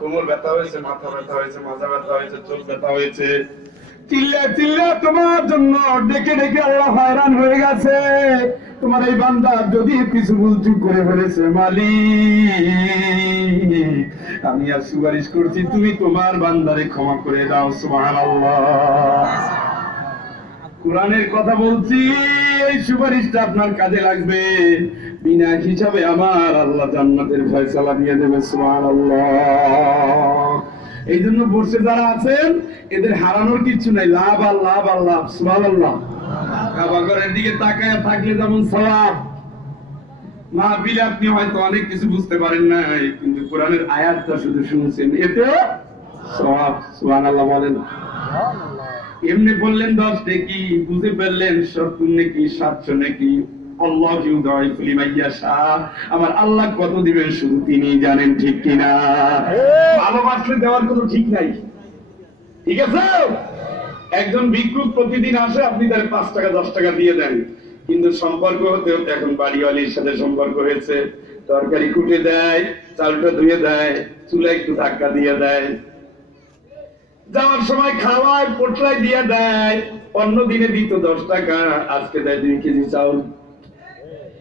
কোমর ব্যথা হয়েছে, মাথা ব্যথা হয়েছে, মাজা ব্যথা হয়েছে, চোখ ব্যথা হয়েছে, চিল্লা চিল্লা তোমার জন্য ডেকে ডেকে আল্লাহ হয়রান হয়ে গেছে। তোমার এই বান্দা যদি কিছু ভুল চুপ করে ফেলেছে, মালিক আমি আর সুপারিশ করছি, তুমি তোমার বান্দারে ক্ষমা করে দাও। সুবহানাল্লাহ। কোরআনের কথা বলছি, এই সুপারিশটা আপনার কাজে লাগবে। বিনা হিসাবে আমার আল্লাহ জান্নাতের ফয়সালা দিয়ে দেবে। সুবহানাল্লাহ। এই জন্য বসে যারা আছেন, এদের হারানোর কিছু নাই, লাভ আর লাভ আর লাভ। সুবহানাল্লাহ। কাবাগরের দিকে তাকায় থাকলে যেমন সওয়াব, মাহফিলে আপনি হয়তো অনেক কিছু বুঝতে পারেন নাই, কিন্তু কোরআনের আয়াতটা শুধু শুনছেন, এতে সওয়াব। সুবহানাল্লাহ বলেন। এমনি বললেন 10 নেকি, বুঝে ফেললেন 70 নেকি, 700 নেকি। আল্লাহ ইউদাইফু লিমান ইয়াশা। আমার আল্লাহ কত দিবেন শুধু তিনিই জানেন, ঠিক কিনা? ভালোবাসলে দেওয়ার কোনো ঠিক নাই, ঠিক আছে? একজন ভিক্ষুক প্রতিদিন আসে, আপনি তার 5 টাকা 10 টাকা দিয়ে দেন, কিন্তু সম্পর্ক হতে হতে এখন বাড়িওয়ালির সাথে সম্পর্ক হয়েছে, তরকারি কুটে দেয়, চালটা ধুয়ে দেয়, চুলা একটু ধাক্কা দিয়ে দেয়, যাওয়ার সময় খাওয়ায় পোটলাই দিয়ে দেয়। অন্য দিনে দিত 10 টাকা, আজকে দেয় 2 কেজি চাউল।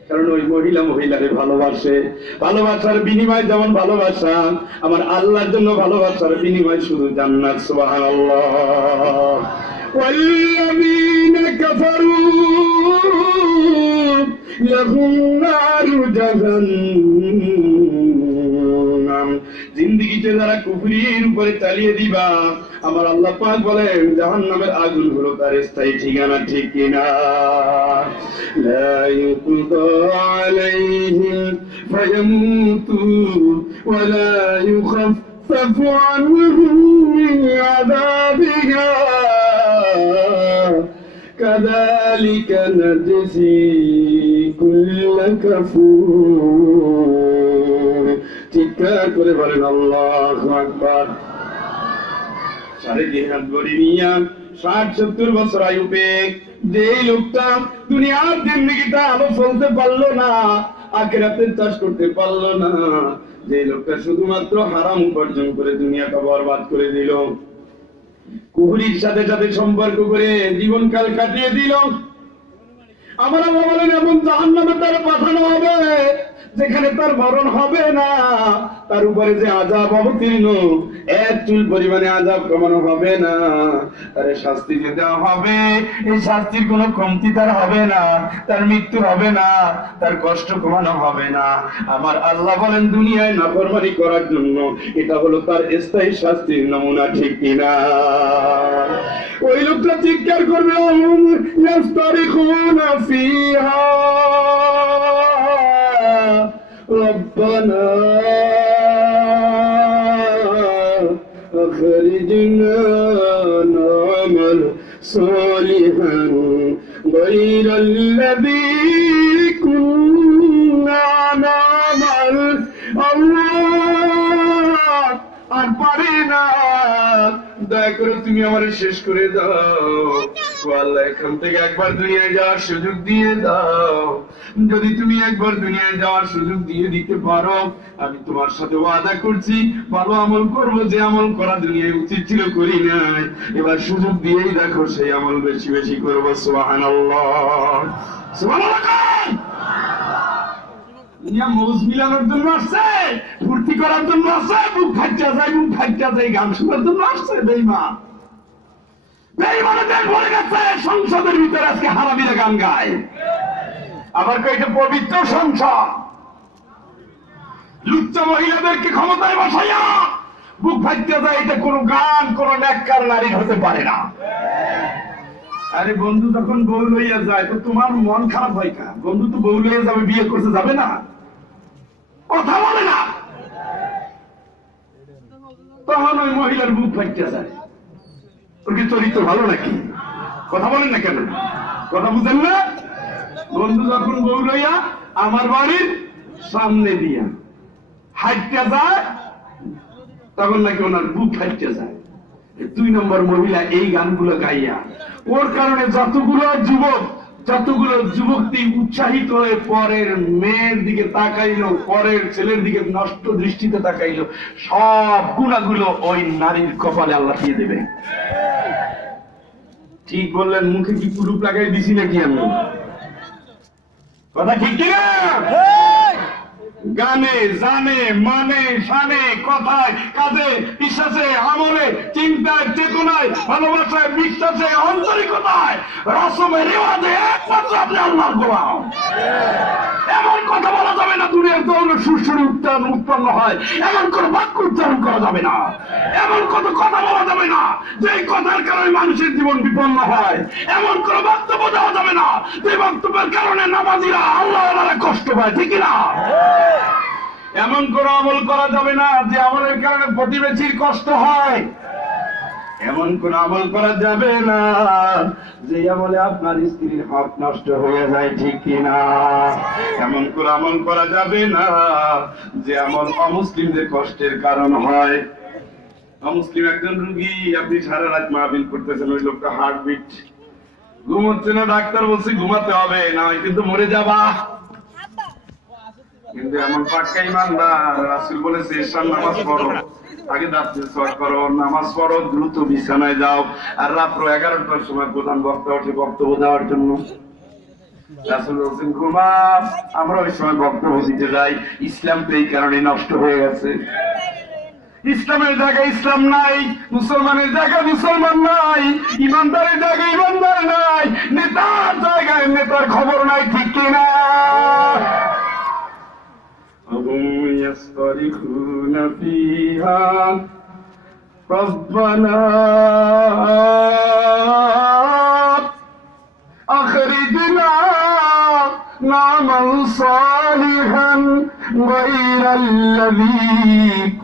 কারণ ওই মহিলারে ভালোবাসে। ভালোবাসার বিনিময় যেমন ভালোবাসা, আমার আল্লাহর জন্য ভালোবাসার বিনিময় শুধু জান্নাত। সুবহানাল্লাহ। ওয়াল্লাযীনা কাফারু লাহুম নারু জাহান্নাম। জিন্দেগিতে যারা কুফরির উপরে চালিয়ে দিবা, আমার আল্লাহ পাক বলেন জাহান্নামের আগুন হলো তার স্থায়ী ঠিকানা, ঠিক কিনা? লা ইউকদা আলাইহিম ফায়ামুতু ওয়া লা ইউখাফফাফু আনহুম মিন আযাবিহা কাযালিকা নাজজি কুল্লা কাফুর। চিৎকার করে বলেন আল্লাহু আকবার। 3.5 হাত গড়ি নিয়া 60-70 বছর আয়ু পেয়ে যে লোকটা দুনিয়ার জিন্দেগিটা আলো চলতে পারলো না, আখিরাতের চাষ করতে পারলো না, যে লোকটা শুধুমাত্র হারাম উপার্জন করে দুনিয়াটা বরবাদ করে দিল, কুহুরির সাথে সাথে সম্পর্ক করে জীবনকাল কাটিয়ে দিল, আমার আল্লাহ বলেন এমন জাহান্নামে তার পাঠানো হবে যেখানে তার মরণ হবে না, তার উপরে যে আযাব অবতীর্ণ, এক চুল পরিমাণে আযাব কমানো হবে না, তার শাস্তি যে দেওয়া হবে, এই শাস্তির কোনো কমতি তার হবে না, তার মৃত্যু হবে না, তার কষ্ট কমানো হবে না। আমার আল্লাহ বলেন দুনিয়ায় নাফরমানি করার জন্য এটা হলো তার স্থায়ী শাস্তির নমুনা, ঠিক কিনা? ওই লোকটা চিৎকার করবে ইয়াস্তারিখুনা ফিহা রব্বানা আখরিজনা না'মাল সালিহান গায়রাল্লাযী কুন্না না'মাল। আল্লাহ আর পারি না, দয়া করে তুমি আমার শেষ করে দাও। আল্লাহ এখান থেকে একবার দুনিয়ায় যাওয়ার সুযোগ দিয়ে দাও। যদি তুমি একবার দুনিয়ায় যাওয়ার সুযোগ দিয়ে দিতে পারো, আমি তোমার সাথে ওয়াদা করছি ভালো আমল করব, যে আমল করা দুনিয়ায় উচিত ছিল করি নাই, এবার সুযোগ দিয়েই দেখো সেই আমল বেশি বেশি করবো। সুবহানাল্লাহ। সুবহানাল্লাহ। মৌজ মিলানোর জন্য আসছে, ফুর্তি করার জন্য আসছে, মুখ ফাইটা যায়, মুখ ফাইটা যায়, গান শোনার জন্য আসছে। বেঈমান, বেঈমানদের বলে গেছে সংসদের ভিতরে আজকে হারামিরা গান গায়, আবার কয়েকটা পবিত্র সংসদ, লুচ্চা মহিলাদেরকে ক্ষমতায় বসাইয়া বুক ফাইটা যায়। এটা কোন গান কোন নেককার নারীর হতে পারে না। আরে বন্ধু যখন বউ লইয়া যায় তো তোমার মন খারাপ হয় না? বন্ধু তো বউ লইয়া যাবে, বিয়ে করতে যাবে না, কথা বলে না, তখন ওই মহিলার বুক ফাইটা যায়। ওর কি চরিত্র ভালো নাকি? কথা বলেন না কেন? কথা বুঝেন না? বন্ধু যখন বউ লইয়া আমার বাড়ির সামনে দিয়া হাইটটা যায়, তখন নাকি ওনার বুক ফাইটা যায়। 2 নম্বর মহিলা এই গানগুলো গাইয়া, ওর কারণে যতগুলো যুবক যতগুলো যুবকটি উৎসাহিত হয়ে পরের মেয়ের দিকে তাকাইলো, পরের ছেলের দিকে নষ্ট দৃষ্টিতে তাকাইলো, সব গুণাগুলো ওই নারীর কপালে আল্লাহ দিয়ে দেবে। ঠিক বললেন? মুখে কি পুরুপ লাগাই দিছি নাকি আমি? কথা ঠিক কিনা? গানে, জানে, মানে, শানে, কথায়, কাজে, বিশ্বাসে, আমলে, চিন্তায়, চেতনায়, ভালোবাসায়, বিশ্বাসে, আন্তরিকতায়, রসমে, রেওয়াজে একমাত্র আপনি আল্লাহর গোলাম। এমন কথা বলা যাবে না দুনিয়ার কোন সুরসুরি উৎপন্ন হয়, এমন কোন বাক্য উচ্চারণ করা যাবে না, এমন কত কথা বলা যাবে না যে কথার কারণে মানুষের জীবন বিপন্ন হয়, এমন কোন বক্তব্য দেওয়া যাবে না যে বক্তব্যের কারণে নামাজিরা আল্লাহ কষ্ট পায়। ঠিক না? এমন কোন আমল করা যাবে না যে আমলের কারণে প্রতিবেশীর কষ্ট হয়, এমন কোন আমল করা যাবে না যে আমলে আপনার স্ত্রীর হক নষ্ট হয়ে যায়। ঠিক কিনা? এমন কোন আমল করা যাবে না যে আমল অমুসলিমদের কষ্টের কারণ হয়। অমুসলিম একজন রুগী, আপনি সারা রাত মাহফিল করতেছেন, ওই লোকটা হার্টবিট, ঘুম হচ্ছে না, ডাক্তার বলছে ঘুমাতে হবে না কিন্তু মরে যাবা। কিন্তু এমন পাক্কা ইমানদার, রাসূল বলেছে ঈশার নামাজ পড়ো, আগে দাঁতের সওয়াব করো, নামাজ পড়ো, দ্রুত বিছানায় যাও। আর রাত্র 11টার সময় প্রধান বক্তা ওঠে বক্তব্য দেওয়ার জন্য। রাসূল বলেছেন ঘুমাও, আমরা ওই সময় বক্তব্য দিতে যাই। ইসলাম তো এই কারণে নষ্ট হয়ে গেছে। ইসলামের জায়গায় ইসলাম নাই, মুসলমানের জায়গায় মুসলমান নাই, ইমানদারের জায়গায় ইমানদার নাই, নেতার জায়গায় নেতার খবর নাই। ঠিক কিনা? يصطرخون فيها ربنا أخرجنا نعمل صالحا غير الذي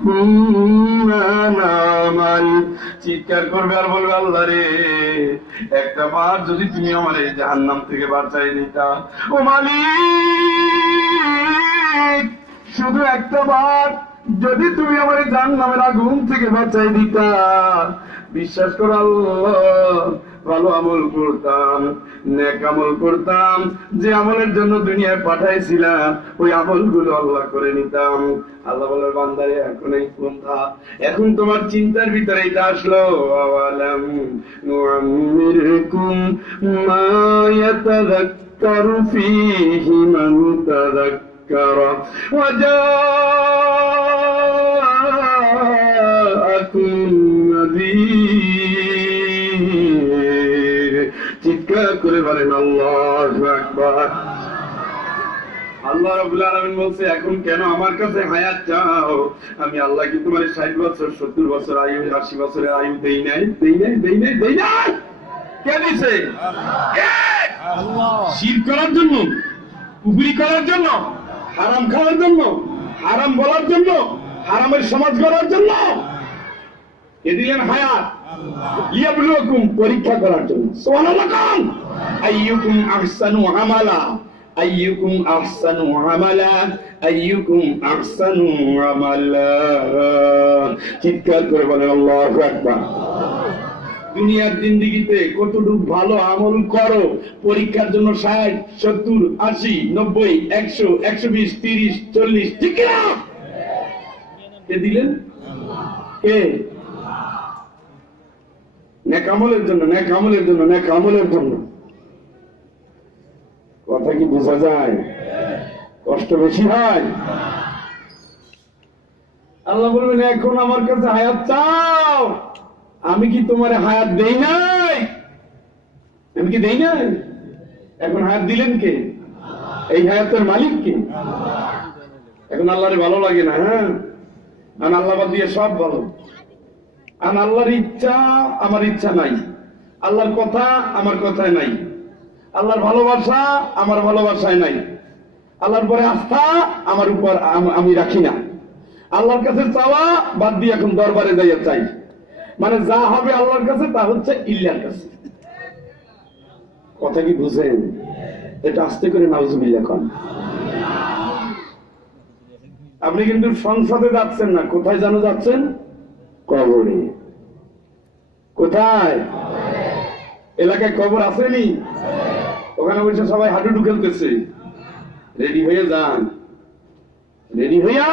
كنا نعمل। চিৎকার করবে আর বলবে আল্লাহ রে, একটা বার যদি তুমি আমার এই জাহান্নাম থেকে বাঁচাই নিতা, ও মালিক, শুধু একটা বার যদি তুমি আমার জাহান্নামের আগুন থেকে বাঁচাই দিতা, বিশ্বাস করো আল্লাহ, ভালো আমল করতাম, নেক আমল করতাম, যে আমলের জন্য দুনিয়ায় পাঠাইছিলাম ওই আমলগুলো আল্লাহ করে নিতাম। আল্লাহ বলে বান্দারে এখন এই পন্থা, এখন তোমার চিন্তার ভিতরে এটা আসলো, আওয়ালাম নুআম্মিরকুম মা ইয়াতাযাক্কারু ফীহি মান তাযাক্কারা ওয়া জাআকুম নাযীর। চিৎকার করে বলেন আল্লাহু আকবার। আল্লাহ রাব্বুল আলামিন বলছে এখন কেন আমার কাছে হায়াত চাও? আমি আল্লাহ কি তোমার 60 বছর 70 বছর আয়ু 80 বছরের আয়ু দেই নাই? কে দিছে? আল্লাহ। শিরক করার জন্য, কুফরি করার জন্য, হারাম খাওয়ার জন্য, হারাম বলার জন্য, হারামের সমাজ করার জন্য কে দিলেন হায়াত? লিয়াবলুকুম, পরীক্ষা করার জন্য। সুবহানাল্লাহ। আইয়ুকুম আহসানু আমালা, আইয়ুকুম আহসানু আমালা, আইয়ুকুম আহসানু আমালা। চিৎকার করে বলেন আল্লাহু আকবার। দুনিয়ার জিন্দেগিতে কতটুকু ভালো আমল করো, পরীক্ষার জন্য 60, 70, 80, 90, 100, 120, 30, 40। ঠিক না? কে দিলেন? কে? নেক আমলের জন্য, নেক আমলের জন্য, নেক আমলের জন্য। কথা কি বোঝা যায়? কষ্ট বেশি হয়। আল্লাহ বলবেন এখন আমার কাছে হায়াত চাও, আমি কি তোমার হায়াত দেই নাই? আমি কি দেই নাই? এখন হায়াত দিলেন কে? এই হায়াতের মালিক কে? এখন আল্লাহরে ভালো লাগে না? হ্যাঁ, আর আল্লাহ বাদ দিয়ে সব ভালো। আর আল্লাহর ইচ্ছা আমার ইচ্ছা নাই, আল্লাহর কথা আমার কথায় নাই, আল্লাহর ভালোবাসা আমার ভালোবাসায় নাই, আল্লাহর পরে আস্থা আমার উপর আমি রাখি না, আল্লাহর কাছে চাওয়া বাদ দিয়ে এখন দরবারে যাইয়া চাই। মানে যা হবে আল্লাহর কাছে তা হচ্ছে ইল্লার কাছে। কথা কি বুঝেন? এটা আস্তে করে নাউজুবিল্লাহ কোন। আপনি কিন্তু সংসদে যাচ্ছেন না, কোথায় জানো যাচ্ছেন? কবরে। কোথায়? এলাকায় কবর আসেনি? ওখানে বসে সবাই হাঁটুডু খেলতেছে। রেডি হয়ে যান, রেডি হইয়া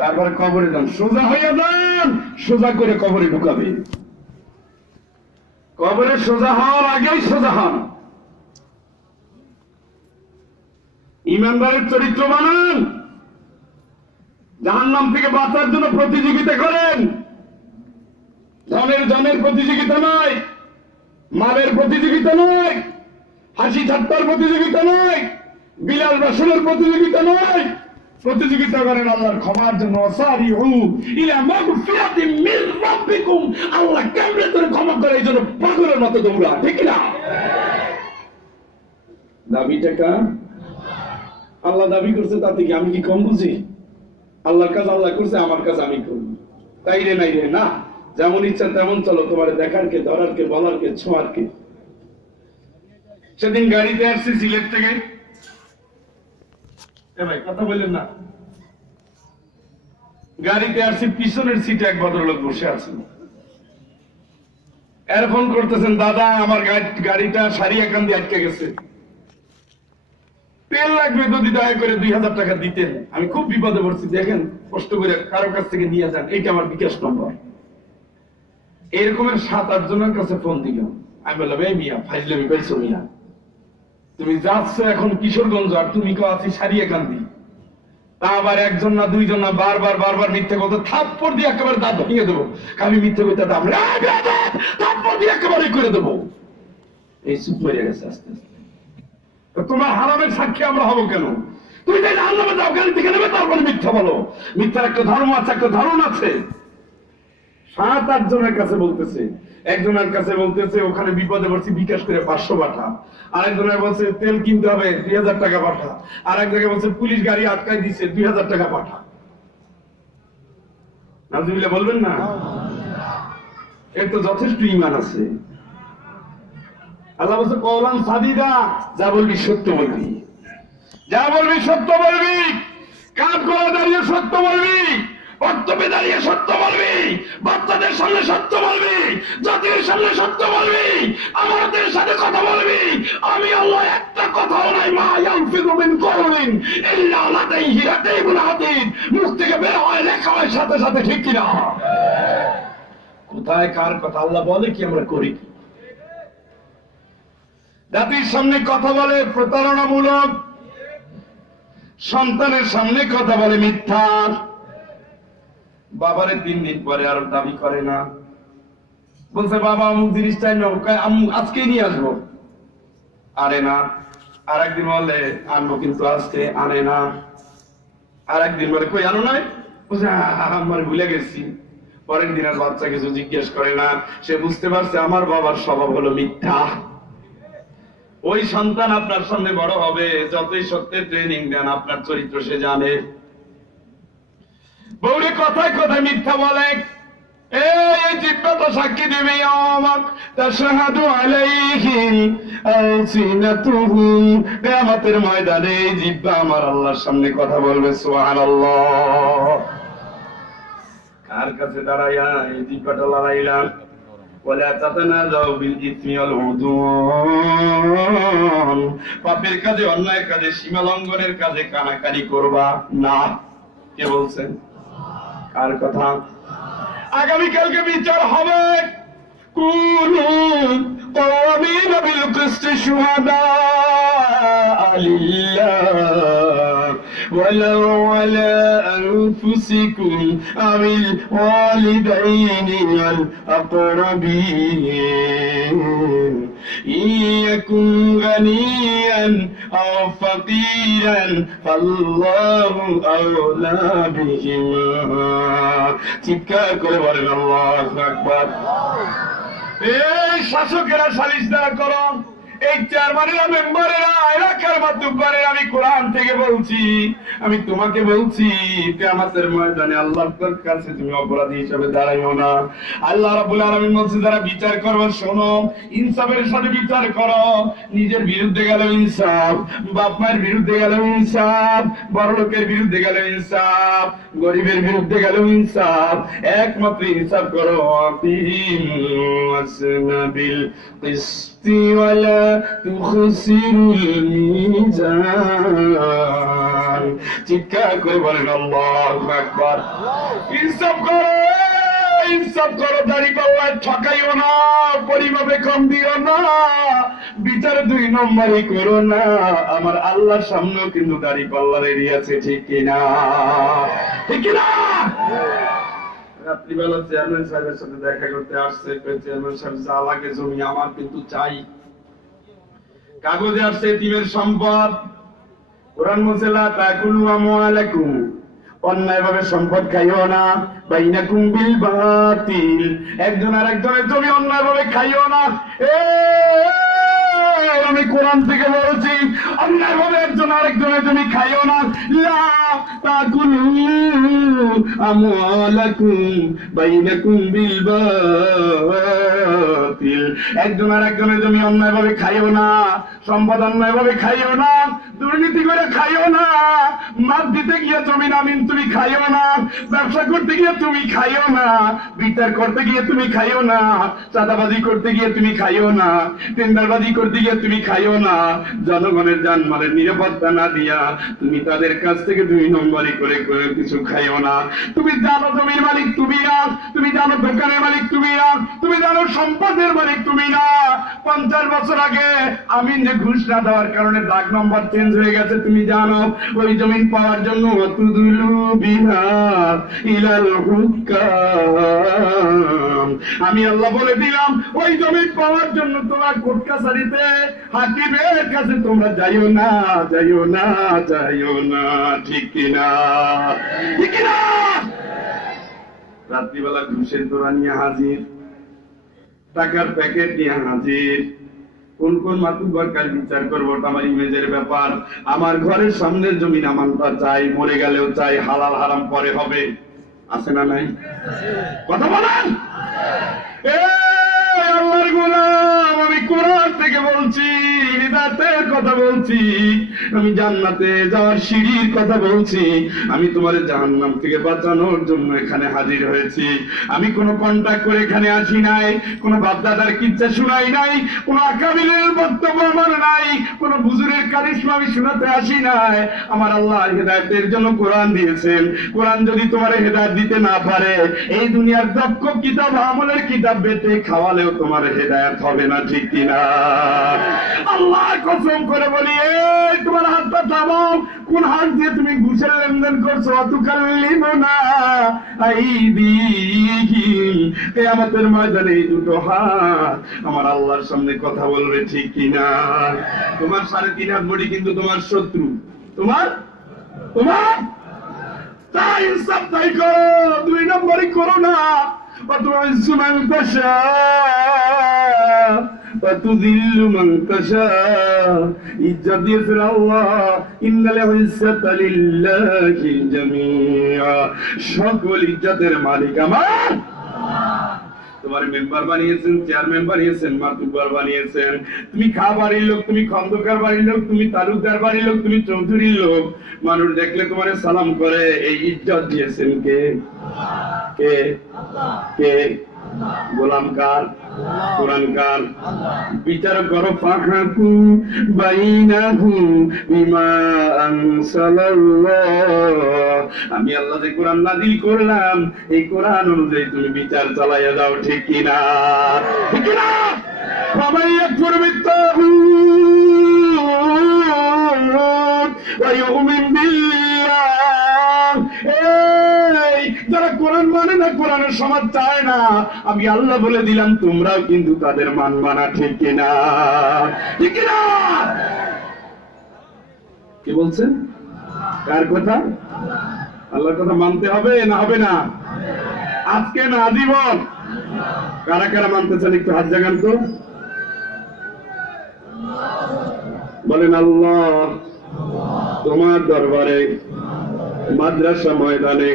তারপরে কবরে যান, সোজা হইয়া যান, সোজা করে কবরে ঢুকাবে। কবরে সোজা হওয়ার আগেই সোজা হন। ইমানদারের চরিত্র বানান, জাহান্নাম থেকে বাঁচার জন্য প্রতিযোগিতা করেন। ধনের প্রতিযোগিতা নয়, মালের প্রতিযোগিতা নয়, হাসি ঠাট্টার প্রতিযোগিতা নয়, বিলাস বাসনের প্রতিযোগিতা নয়। প্রতিযোগিতা করেন আল্লাহর ক্ষমার জন্য। আল্লাহ কেমনে তোর ক্ষমা করে, এই জন্য পাগলের মতো দৌড়া, ঠিক না? দাবিটা কার? আল্লাহ দাবি করছে, তাতে কি আমি কি কম বুঝি? আল্লাহর কাজ আল্লাহ করছে, আমার কাজ আমি করবো, তাই রে নাই রে না। যেমন ইচ্ছা তেমন চলো, তোমার দেখার কে, ধরার কে, বলার কে, ছোঁয়ার কে। সেদিন গাড়িতে আসছি সিলেট থেকে, ভাই কথা বললেন না, গাড়িতে আসছি, পিছনের সিটে এক ভদ্রলোক বসে আছেন, এয়ারফোন করতেছেন, দাদা আমার গাড়িটা সারিয়াকান্দি আটকে গেছে, তেল লাগবে, যদি দয়া করে 2000 টাকা দিতেন, আমি খুব বিপদে পড়ছি, দেখেন কষ্ট করে কারো কাছ থেকে নিয়ে যান, এইটা আমার বিকাশ নম্বর। এরকমের 7-8 জনের কাছে ফোন দিলাম। আমি বললাম, এই মিয়া ফাইজলামি পাইছো মিয়া, তুমি যাচ্ছ এখন কিশোরগঞ্জ, আর তুমি কেউ আছি সারিয়াকান্দি। তা আবার একজন না দুইজন না, বারবার মিথ্যে বলতে, থাপ্পড় দিয়ে একেবারে দাঁত ভেঙে দেবো। আমি মিথ্যে বলতে থাপ্পড় দিয়ে একেবারে করে দেবো। এই চুপ হয়ে গেছে আস্তে আস্তে। তোমার হারামের সাক্ষী আমরা হবো কেন? তুমি যে জাহান্নামে যাও, গাড়ি থেকে নেবে, তারপরে মিথ্যা বলো। মিথ্যার একটা ধর্ম আছে, একটা ধরন আছে। 7-8 জনের কাছে বলতেছে। একজনের কাছে বলতেছে ওখানে বিপদে পড়ছি, বিকাশ করে 500 পাঠা। আরেকজনের বলছে তেল কিনতে হবে, 2000 টাকা পাঠা। আর এক জায়গায় বলছে পুলিশ গাড়ি আটকাই দিচ্ছে, 2000 টাকা পাঠা। নাউজুবিল্লাহ বলবেন না? এর তো যথেষ্ট ঈমান আছে। আল্লাহ বলছে কওলান সাদিদা, যা বলবি সত্য বলবি, যা বলবি সত্য বলবি, কাজ করে দাঁড়িয়ে সত্য বলবি, বক্তব্যে দাঁড়িয়ে সত্য বলবি, বাচ্চাদের সামনে সত্য বলবি, জাতির সামনে সত্য বলবি, আমাদের সাথে কথা বলবি। আমি আল্লাহ একটা কথাও নাই, মা ইয়ালফিযু মিন কাওলিন ইল্লা লাদাইহি রাকিবুন আতীদ, মুখ থেকে বের হয়, লেখা হয় সাথে সাথে, ঠিক কি না? কোথায় কার কথা আল্লাহ বলে কি, আমরা করি কি? জাতির সামনে কথা বলে প্রতারণামূলক, সন্তানের সামনে কথা বলে মিথ্যা, বাবারে 3 দিন পরে আর দাবি করে না, বলছে বাবা অমুক জিনিসটাই আজকেই নিয়ে আসবো, আরে না। আর একদিন বলে আনবো, কিন্তু আজকে আনে না। আর একদিন বলে কই আনো নাই, বলছে আমার ভুলে গেছি। পরের দিন আর বাচ্চা কিছু জিজ্ঞেস করে না, সে বুঝতে পারছে আমার বাবার স্বভাব হলো মিথ্যা। ওই সন্তান আপনার সামনে বড় হবে, যতই সত্যের ট্রেনিং দেন, আপনার চরিত্র সে জানে। বউরে কথায় কথায় মিথ্যা বলে, এই জিহ্বা তো সাক্ষী দেবে, আমার তাশহাদু আলাইহিম আলসিনাতুহুম, কিয়ামতের ময়দানে এই জিহ্বা আমার আল্লাহর সামনে কথা বলবে। সুবহানাল্লাহ। কার কাছে দাঁড়াইয়া এই জিহ্বাটা লড়াইলাম? ওয়ালা তাতানাজাউ বিল ইসমি ওয়াল উদওয়ান, পাপের কাজে, অন্যায় কাজে, সীমা লঙ্ঘনের কাজে কানাকানি করবা না। কে বলছেন? কার কথা? আগামীকালকে বিচার হবে। কুনু কাওয়ামিনা বিল কিসতি শুহাদা লিল্লাহ ওয়ালাউ আলা আনফুসিকুম আমিল ওয়ালিদাইনি ওয়াল আকরাবিন ইয়াকুম গানিয়ান আও ফাকিরান ফাল্লাহু আওলা বিহিমা। চিৎকার করে বলেন আল্লাহু আকবার। এই শাসকেরা সালিশদার করো, এই চেয়ারম্যানেরা, মেম্বারেরা, এলাকার মাতুব্বারেরা, আমি কোরআন থেকে বলছি, আমি তোমাকে বলছি, কিয়ামতের ময়দানে আল্লাহর কাছে তুমি অপরাধী হিসেবে দাঁড়াইও না। আল্লাহ রাব্বুল আলামিন বলছে যারা বিচার করবে শোনো, ইনসাফের সাথে বিচার করো। নিজের বিরুদ্ধে গেল ইনসাফ, বাপ মায়ের বিরুদ্ধে গেল ইনসাফ, বড় লোকের বিরুদ্ধে গেল ইনসাফ, গরিবের বিরুদ্ধে গেল ইনসাফ। একমাত্র ইনসাফ করো। আতিম ওয়াসনাবিল কিসতি ওয়ালা তুখসিরুল মিজান। চিৎকার করে বলেন আল্লাহু আকবার। ইনসাফ করো, ইনসাফ করো, দাড়ি পাল্লায় ঠকাইও না, পরিমাপে কম দিও না, বিচার 2 নম্বরই করো না। আমার আল্লাহর সামনেও কিন্তু দাড়ি পাল্লার এরিয়া আছে, ঠিক কিনা? ঠিক কিনা? রাত্রিবেলা চেয়ারম্যান সাহেবের সাথে দেখা করতে আসছে, চেয়ারম্যান সাহেব যা লাগে জমি আমার কিন্তু চাই। কাগজে আসছে এতিমের সম্পদ। কোরআন বলছে লা তাকুলু আমওয়ালাকুম, অন্যায় ভাবে সম্পদ খাইও না, বাইনাকুম বিল বাতিল, একজন আরেকজনের জমি অন্যায় ভাবে খাইও না। আমি কোরআন থেকে বলছি, অন্যায় ভাবে একজন আরেকজনের জমি খাইও না। লা তাকুলু আমওয়ালাকুম বাইনাকুম বিল বাতিল, একজন আরেকজনের জমি অন্যায় ভাবে খাইও না, সম্পদ অন্যায় ভাবে খাইও না, দুর্নীতি করে খাইও না, মাছ দিতে গিয়ে জমি নামিন তুমি খাইও না, ব্যবসা করতে গিয়ে তুমি খাইও না, বিচার করতে গিয়ে তুমি খাইও না, চাঁদাবাজি করতে গিয়ে তুমি খাইও না, টেন্ডারবাজি করতে গিয়ে তুমি খাইও না, জনগণের জানমালের নিরাপত্তা না দিয়া তুমি তাদের কাছ থেকে 2 নম্বরই করে কিছু খাইও না। তুমি জানো জমির মালিক তুমি না, তুমি জানো দোকানের মালিক তুমি না, তুমি জানো সম্পদের মালিক তুমি না। 50 বছর আগে আমিন যে ঘুষ না দেওয়ার কারণে দাগ নম্বর চেঞ্জ হয়ে গেছে, তুমি জানো। ওই জমিন পাওয়ার জন্য তুদুলু বিহা ইলাল হুকাম, আমি আল্লাহ বলে দিলাম ওই জমিন পাওয়ার জন্য তোমরা কোর্ট কাছারিতে হাকিমের কাছে তোমরা যাইও না, যাইও না, যাইও না, ঠিক কিনা? ঠিক কিনা? রাত্রিবেলা ঘুষের তোরা নিয়ে হাজির, টাকার প্যাকেট নিয়ে হাজির। কোন কোন মাতুব্বর কাল বিচার করবো, আমার ইমেজের ব্যাপার। আমার ঘরের সামনের জমি নামানটা চাই, মরে গেলেও চাই, হালাল হারাম পরে হবে। আছে না নাই? কথা বলেন। আল্লাহর গোলাম, আমি কোরআন থেকে বলছি, হিদায়াতের কথা বলছি, আমি জান্নাতে যাওয়ার সিঁড়ির কথা বলছি। আমি তোমার জাহান্নাম থেকে বাঁচানোর জন্য এখানে হাজির হয়েছি। আমি কোনো কন্ট্যাক্ট করে এখানে আসি নাই, কোনো বাপদাদার কিচ্ছা শুনাই নাই, কোনো আকাবিলের বক্তব্য আমার নাই, কোনো হুজুরের কারিশমা আমি শোনাতে আসি নাই। আমার আল্লাহ হিদায়াতের জন্য কোরআন দিয়েছেন। কোরআন যদি তোমার হেদায়েত দিতে না পারে, এই দুনিয়ার দক্ষ কিতাব আমলের কিতাব বেটে খাওয়ালেও তোমার হেদায়েত হবে না, ঠিক কিনা? আল্লাহ কসম করে বলি, এই তোমার হাতটা থামাও। কোন হাত দিয়ে তুমি ঘুষের লেনদেন করছো? অতুকাল্লিমুনা আইদিহিম, কিয়ামতের ময়দানে এই 2 হাত আমার আল্লাহর সামনে কথা বলবে, ঠিক কিনা? তোমার 3.5 হাত বডি কিন্তু তোমার শত্রু, তোমার তাই ইনসাফ তাই করো, 2 নম্বরই করো না। وتعز من تشاء وتذل من تشاء, ইজ্জত দিয়েছেন আল্লাহ, ইন্নাল ইজ্জাতা লিল্লাহি জামিআ, সকল ইজ্জতের মালিক আমার। তোমার মেম্বার বানিয়েছেন, চেয়ারম্যান বানিয়েছেন, মাতুব্বর বানিয়েছেন। তুমি খা বাড়ির লোক, তুমি খন্দকার বাড়ির লোক, তুমি তালুকদার বাড়ির লোক, তুমি চৌধুরীর লোক। মানুষ দেখলে তোমারে সালাম করে। এই ইজ্জত দিয়েছেন কে? কে? কে? গোলাম কার? কোরআন কার? বিচার করো, ফাহাকু বাইনাহুম বিমা আনসালাল্লাহ, আমি আল্লাহ যে কোরআন নাযিল করলাম, এই কোরআন অনুযায়ী তুমি বিচার চালাইয়া যাও, ঠিক কিনা? ঠিক কিনা? ফামান ইয়াকফুর বিত্তাগুত ওয়া ইউমিন বিল্লাহ, এই যারা কোরআন মানে না, কোরআনের সমাজ চায় না, আমি আল্লাহ বলে দিলাম তোমরাও কিন্তু তাদের মানবা না, ঠিক কিনা? ঠিক কিনা? কি বলছেন? কার কথা? আল্লাহর কথা মানতে হবে না হবে না? আজকে না আজীবন? কারা কারা মানতে চান একটু হাত জাগান তো, বলেন আল্লাহ তোমার দরবারে, মাদ্রাসা ময়দানে,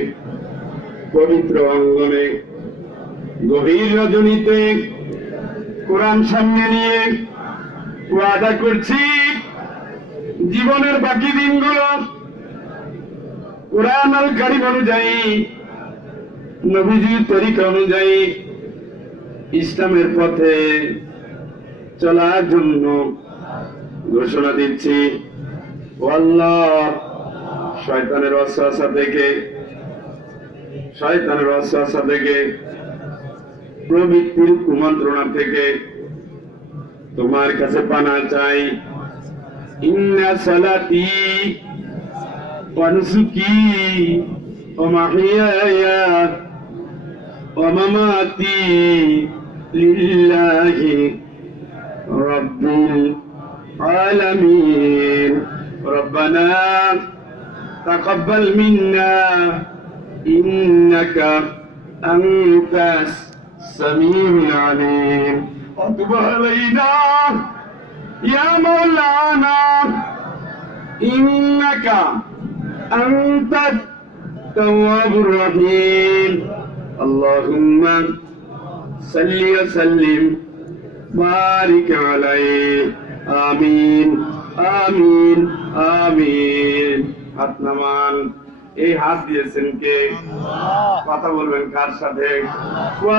পবিত্র অঙ্গনে, গভীর রজনীতে কোরআন সামনে নিয়ে ওয়াদা করছি, জীবনের বাকি দিনগুলো কোরআন আল কারীম অনুযায়ী, নবীজির তরিকা অনুযায়ী ইসলামের পথে চলার জন্য ঘোষণা দিচ্ছি ও আল্লাহ শয়তানের ওয়াসওয়াসা থেকে প্রবৃত্তির কুমন্ত্রণা থেকে তোমার কাছে পানা চাই। ইন্না সালাতি ওয়া নুসুকি ওয়া মাহইয়ায়া ওয়া মামাতি লিল্লাহি রাব্বিল আলামিন। রব্বানা তাকাব্বাল মিন্না ইন্নাকা আনতাস সামিউল আলিম ওয়া তুব আলাইনা ইয়া মাওলানা ইন্নাকা আনতাত তাওয়াবুর রহিম। আল্লাহুম্মা সাল্লি ওয়া সাল্লিম বারিক আলাইহি। আমিন আমিন আমিন। হাত নামান। এই হাত দিয়েছেন কে? কথা বলবেন কার সাথে?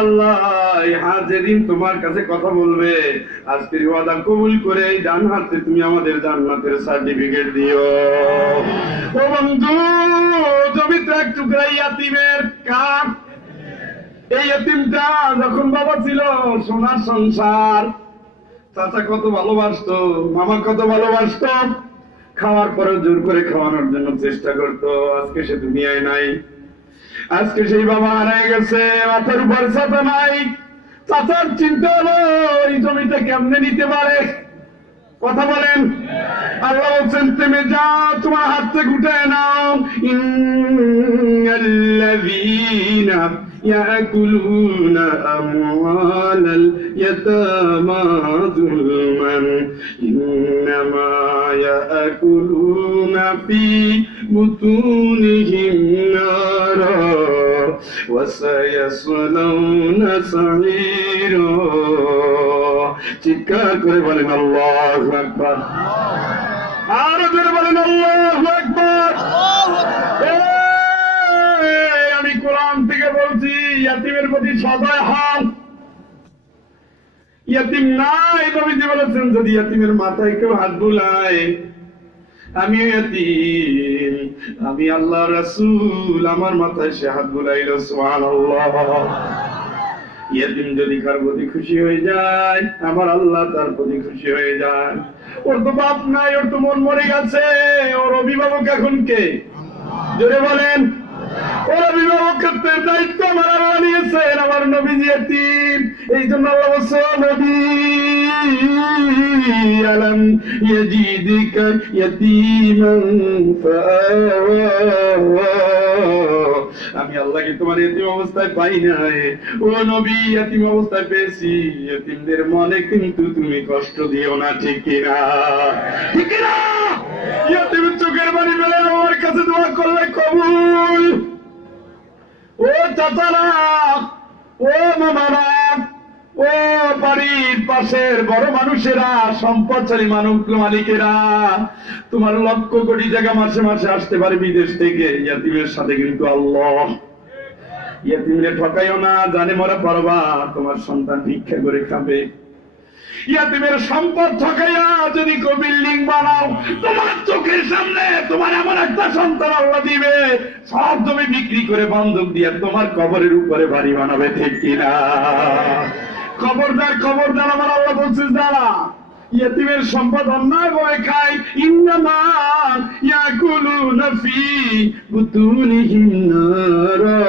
আল্লাহ এই হাত যেদিন তোমার কাছে কথা বলবে আজকের ওয়াদা কবুল করে এই ডান হাতে তুমি আমাদের জান্নাতের সার্টিফিকেট দিও। ও বন্ধু জমিতে এক টুকরা ইয়াতিমের কাপ। এই ইয়াতিমটা যখন বাবা ছিল সোনার সংসার, চাচা কত ভালোবাসতো, মামা কত ভালোবাসতো, খাওয়ার পরে জোর করে খাওয়ানোর জন্য চেষ্টা করতো। আজকে সে দুনিয়ায় নাই, আজকে সেই বাবা হারাই গেছে, মাথার উপর ছাতা নাই। চাচার চিন্তা হলো এই জমিটা কেমনে নিতে পারে। কথা বলেন। আল্লাহ বলছেন তুমি যাও, তোমার হাত থেকে উঠে নাও। ইন্নাল্লাযীনা ইয়াকুলুনা আমওয়ালাল ইয়াতামা যুলমান ইন্নামা ইয়াকুলুনা ফি বুতুনিহিম নারা ওয়া সায়াসলাউনা সাঈরা। চিৎকার করে বলেন আল্লাহু আকবার। আরো জোরে বলেন আল্লাহু আকবার। আমি কোরআন থেকে বলছি ইয়াতিমের প্রতি সদয় হন। ইয়াতিম নাই নবীজি বলেছেন যদি ইয়াতিমের মাথায় কেউ হাত বুলায় আমি ইয়াতিম, আমি আল্লাহ রাসূল আমার মাথায় সে হাত বুলাইল। সুবহানাল্লাহ। ইয়াতিম যদি কার প্রতি খুশি হয়ে যায় আমার আল্লাহ তার প্রতি খুশি হয়ে যায়। ওর তো বাপ নাই, ওর তো মন মরে গেছে, ওর অভিভাবক এখন কে? জোরে বলেন। ওর অভিভাবকের দায়িত্ব আমার আল্লাহ নিয়েছেন, আমার নবীজি ইয়াতিম। এই জন্য আল্লাহ বলছে নবী আলাম ইয়াজিদিকা ইয়াতীমান ফাআওয়া। আমি আল্লাহকে তোমার ইয়াতিম অবস্থায় পাই নাই, ও নবী ইয়াতিম অবস্থায় পেয়েছি। ইয়াতিমদের মনে কিন্তু তুমি কষ্ট দিও না, ঠিক কিনা? ঠিক কিনা? ইয়াতিমের চোখের পানি ফেলে আমার কাছে দোয়া করলে কবুল। ও চাচারা, ও মামারা, ও বাড়ির পাশের বড় মানুষেরা, সম্পদশালী মানুষ মালিকেরা, তোমার লক্ষ কোটি টাকা মাসে মাসে আসতে পারে বিদেশ থেকে, ইয়াতিমের সাথে কিন্তু আল্লাহ। ইয়াতিমরে ঠকাইও না, জানে মরা পারবা তোমার সন্তান ভিক্ষা করে খাবে। ইয়াতিমের সম্পদ ঠকাইয়া যদি কেউ বিল্ডিং বানাও তোমার চোখের সামনে তোমার এমন একটা সন্তান আল্লাহ দিবে সব জমি বিক্রি করে বন্ধক দিয়ে তোমার কবরের উপরে বাড়ি বানাবে, ঠিক কিনা? খবরদার খবরদার, আমার আল্লাহ বলছে যারা ইয়াতিমের সম্পদ অন্যায় ভাবে খায় ইন্নামা ইয়াকুলুনা ফি বুতুনিহিম নারা।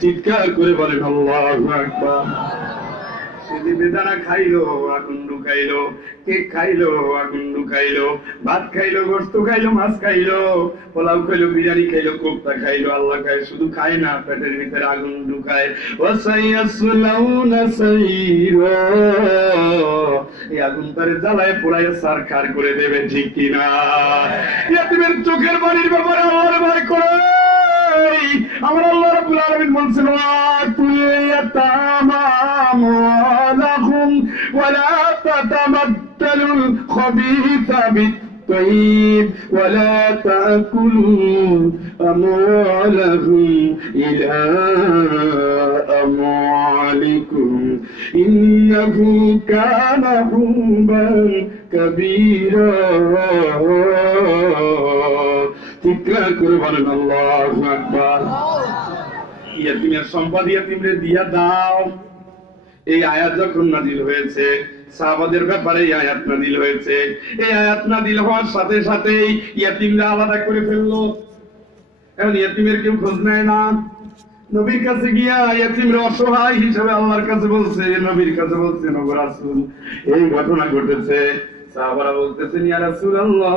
চিৎকার করে বলেন আল্লাহু আকবার। সেদিন বেদানা খাইলো আগুন ঢুকাইলো, কেক খাইলো আগুন ঢুকাইলো, ভাত খাইলো, গোস্ত খাইলো, মাছ খাইলো, পোলাও খাইলো, বিরিয়ানি খাইলো, কোপ্তা খাইলো। আল্লাহ খায়, শুধু খায় না, পেটের ভিতরে আগুন ঢুকায়। ওয়াসায়াসলাউনা সাইরা। এই আগুন তারে জ্বালায় পোড়ায় সারখার করে দেবে, ঠিক কিনা? ইয়াতিমের চোখের পানির ব্যাপারে আল্লাহর ভয় করে আমার আল্লাহ রাব্বুল আলামিন বলছেন ইয়াতামা আমওয়ালাহুম ওয়া লা তাতামাত্তালুল খাবিসা বিত-তাইয়্যিব ওয়া লা তাকুলু আমওয়ালাহুম ইলা আমওয়ালিকুম ইন্নাহু কানা হুবান কাবীরা। চিৎকার করে বলেন আল্লাহু আকবার। ইয়াতিমের সম্পদ ইয়াতিমরে দিয়া দাও, এই আয়াত যখন নাযিল হয়েছে সাহাবাদের ব্যাপারে এই আয়াত নাযিল হয়েছে। এই আয়াত নাযিল হওয়ার সাথে সাথেই ইয়াতিমরা আলাদা করে ফেললো। এখন ইয়াতিমের কেউ খোঁজ নেয় না। নবীর কাছে গিয়া ইয়াতিমরা অসহায় হিসেবে আল্লাহর কাছে বলছে, নবীর কাছে বলছে, নবী রাসূল এই ঘটনা ঘটেছে। সাহাবারা বলতেছেন, ইয়া রাসূলুল্লাহ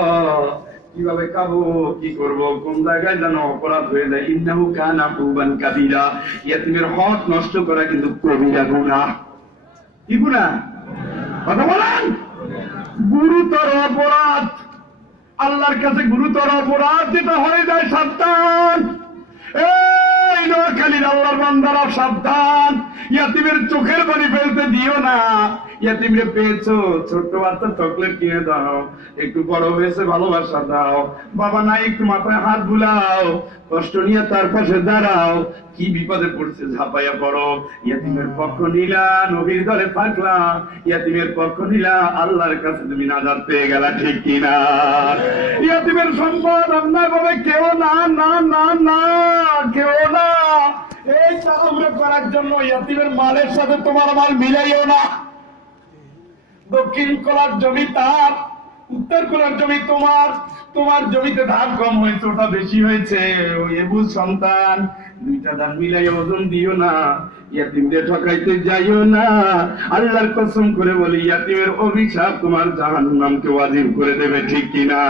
কিভাবে খাবো, কি করব, কোন জায়গায় যেন অপরাধ হয়ে যায়। ইন্নাহু কানা হুবান কাবীরা, ইয়াতিমের হক নষ্ট করা কিন্তু কবিরা গুনাহ। কি গুনাহ? কথা বলেন। গুরুতর অপরাধ, আল্লাহর কাছে গুরুতর অপরাধ, যেটা হয়ে যায় সাবধান। এই নোয়াখালীর আল্লাহর বান্দারা সাবধান, ইয়াতিমের চোখের পানি ফেলতে দিও না। ইয়াতিমরে পেয়েছো, ছোট্ট বাচ্চা চকলেট কিনে দাও, একটু বড় হয়েছে ভালোবাসা দাও। বাবা নাই, একটু মাথায় হাত বুলাও, কষ্ট নিয়ে তার পাশে দাঁড়াও। কি বিপদে পড়ছে ঝাঁপাইয়া পড়ো। ইয়াতিমের পক্ষ নিলা, নবীর দলে থাকলা, ইয়াতিমের পক্ষ নিলা, আল্লাহর কাছে তুমি নাজাত পেয়ে গেলা। ঠিক কিনা? ইয়াতিমের সম্পদ অন্যায় ভাবে কেউ না, না না না, কেউ না। এই তাহলে করার জন্য ইয়াতিমের মালের সাথে তোমার মাল মিলাইও না। দক্ষিণ কোলার জমি তার, উত্তর কোলার জমি তোমার। তোমার জমিতে ধান কম হয়েছে, ওটা বেশি হয়েছে, ওই এবুল সন্তান, দুইটা ধান মিলাই ওজন দিও না। ইয়াতিমদের ঠকাইতে যাইও না। আল্লাহর কসম করে বলি, ইয়াতিমের অভিশাপ তোমার জাহান্নামকে ওয়াজিব করে দেবে। ঠিক কিনা?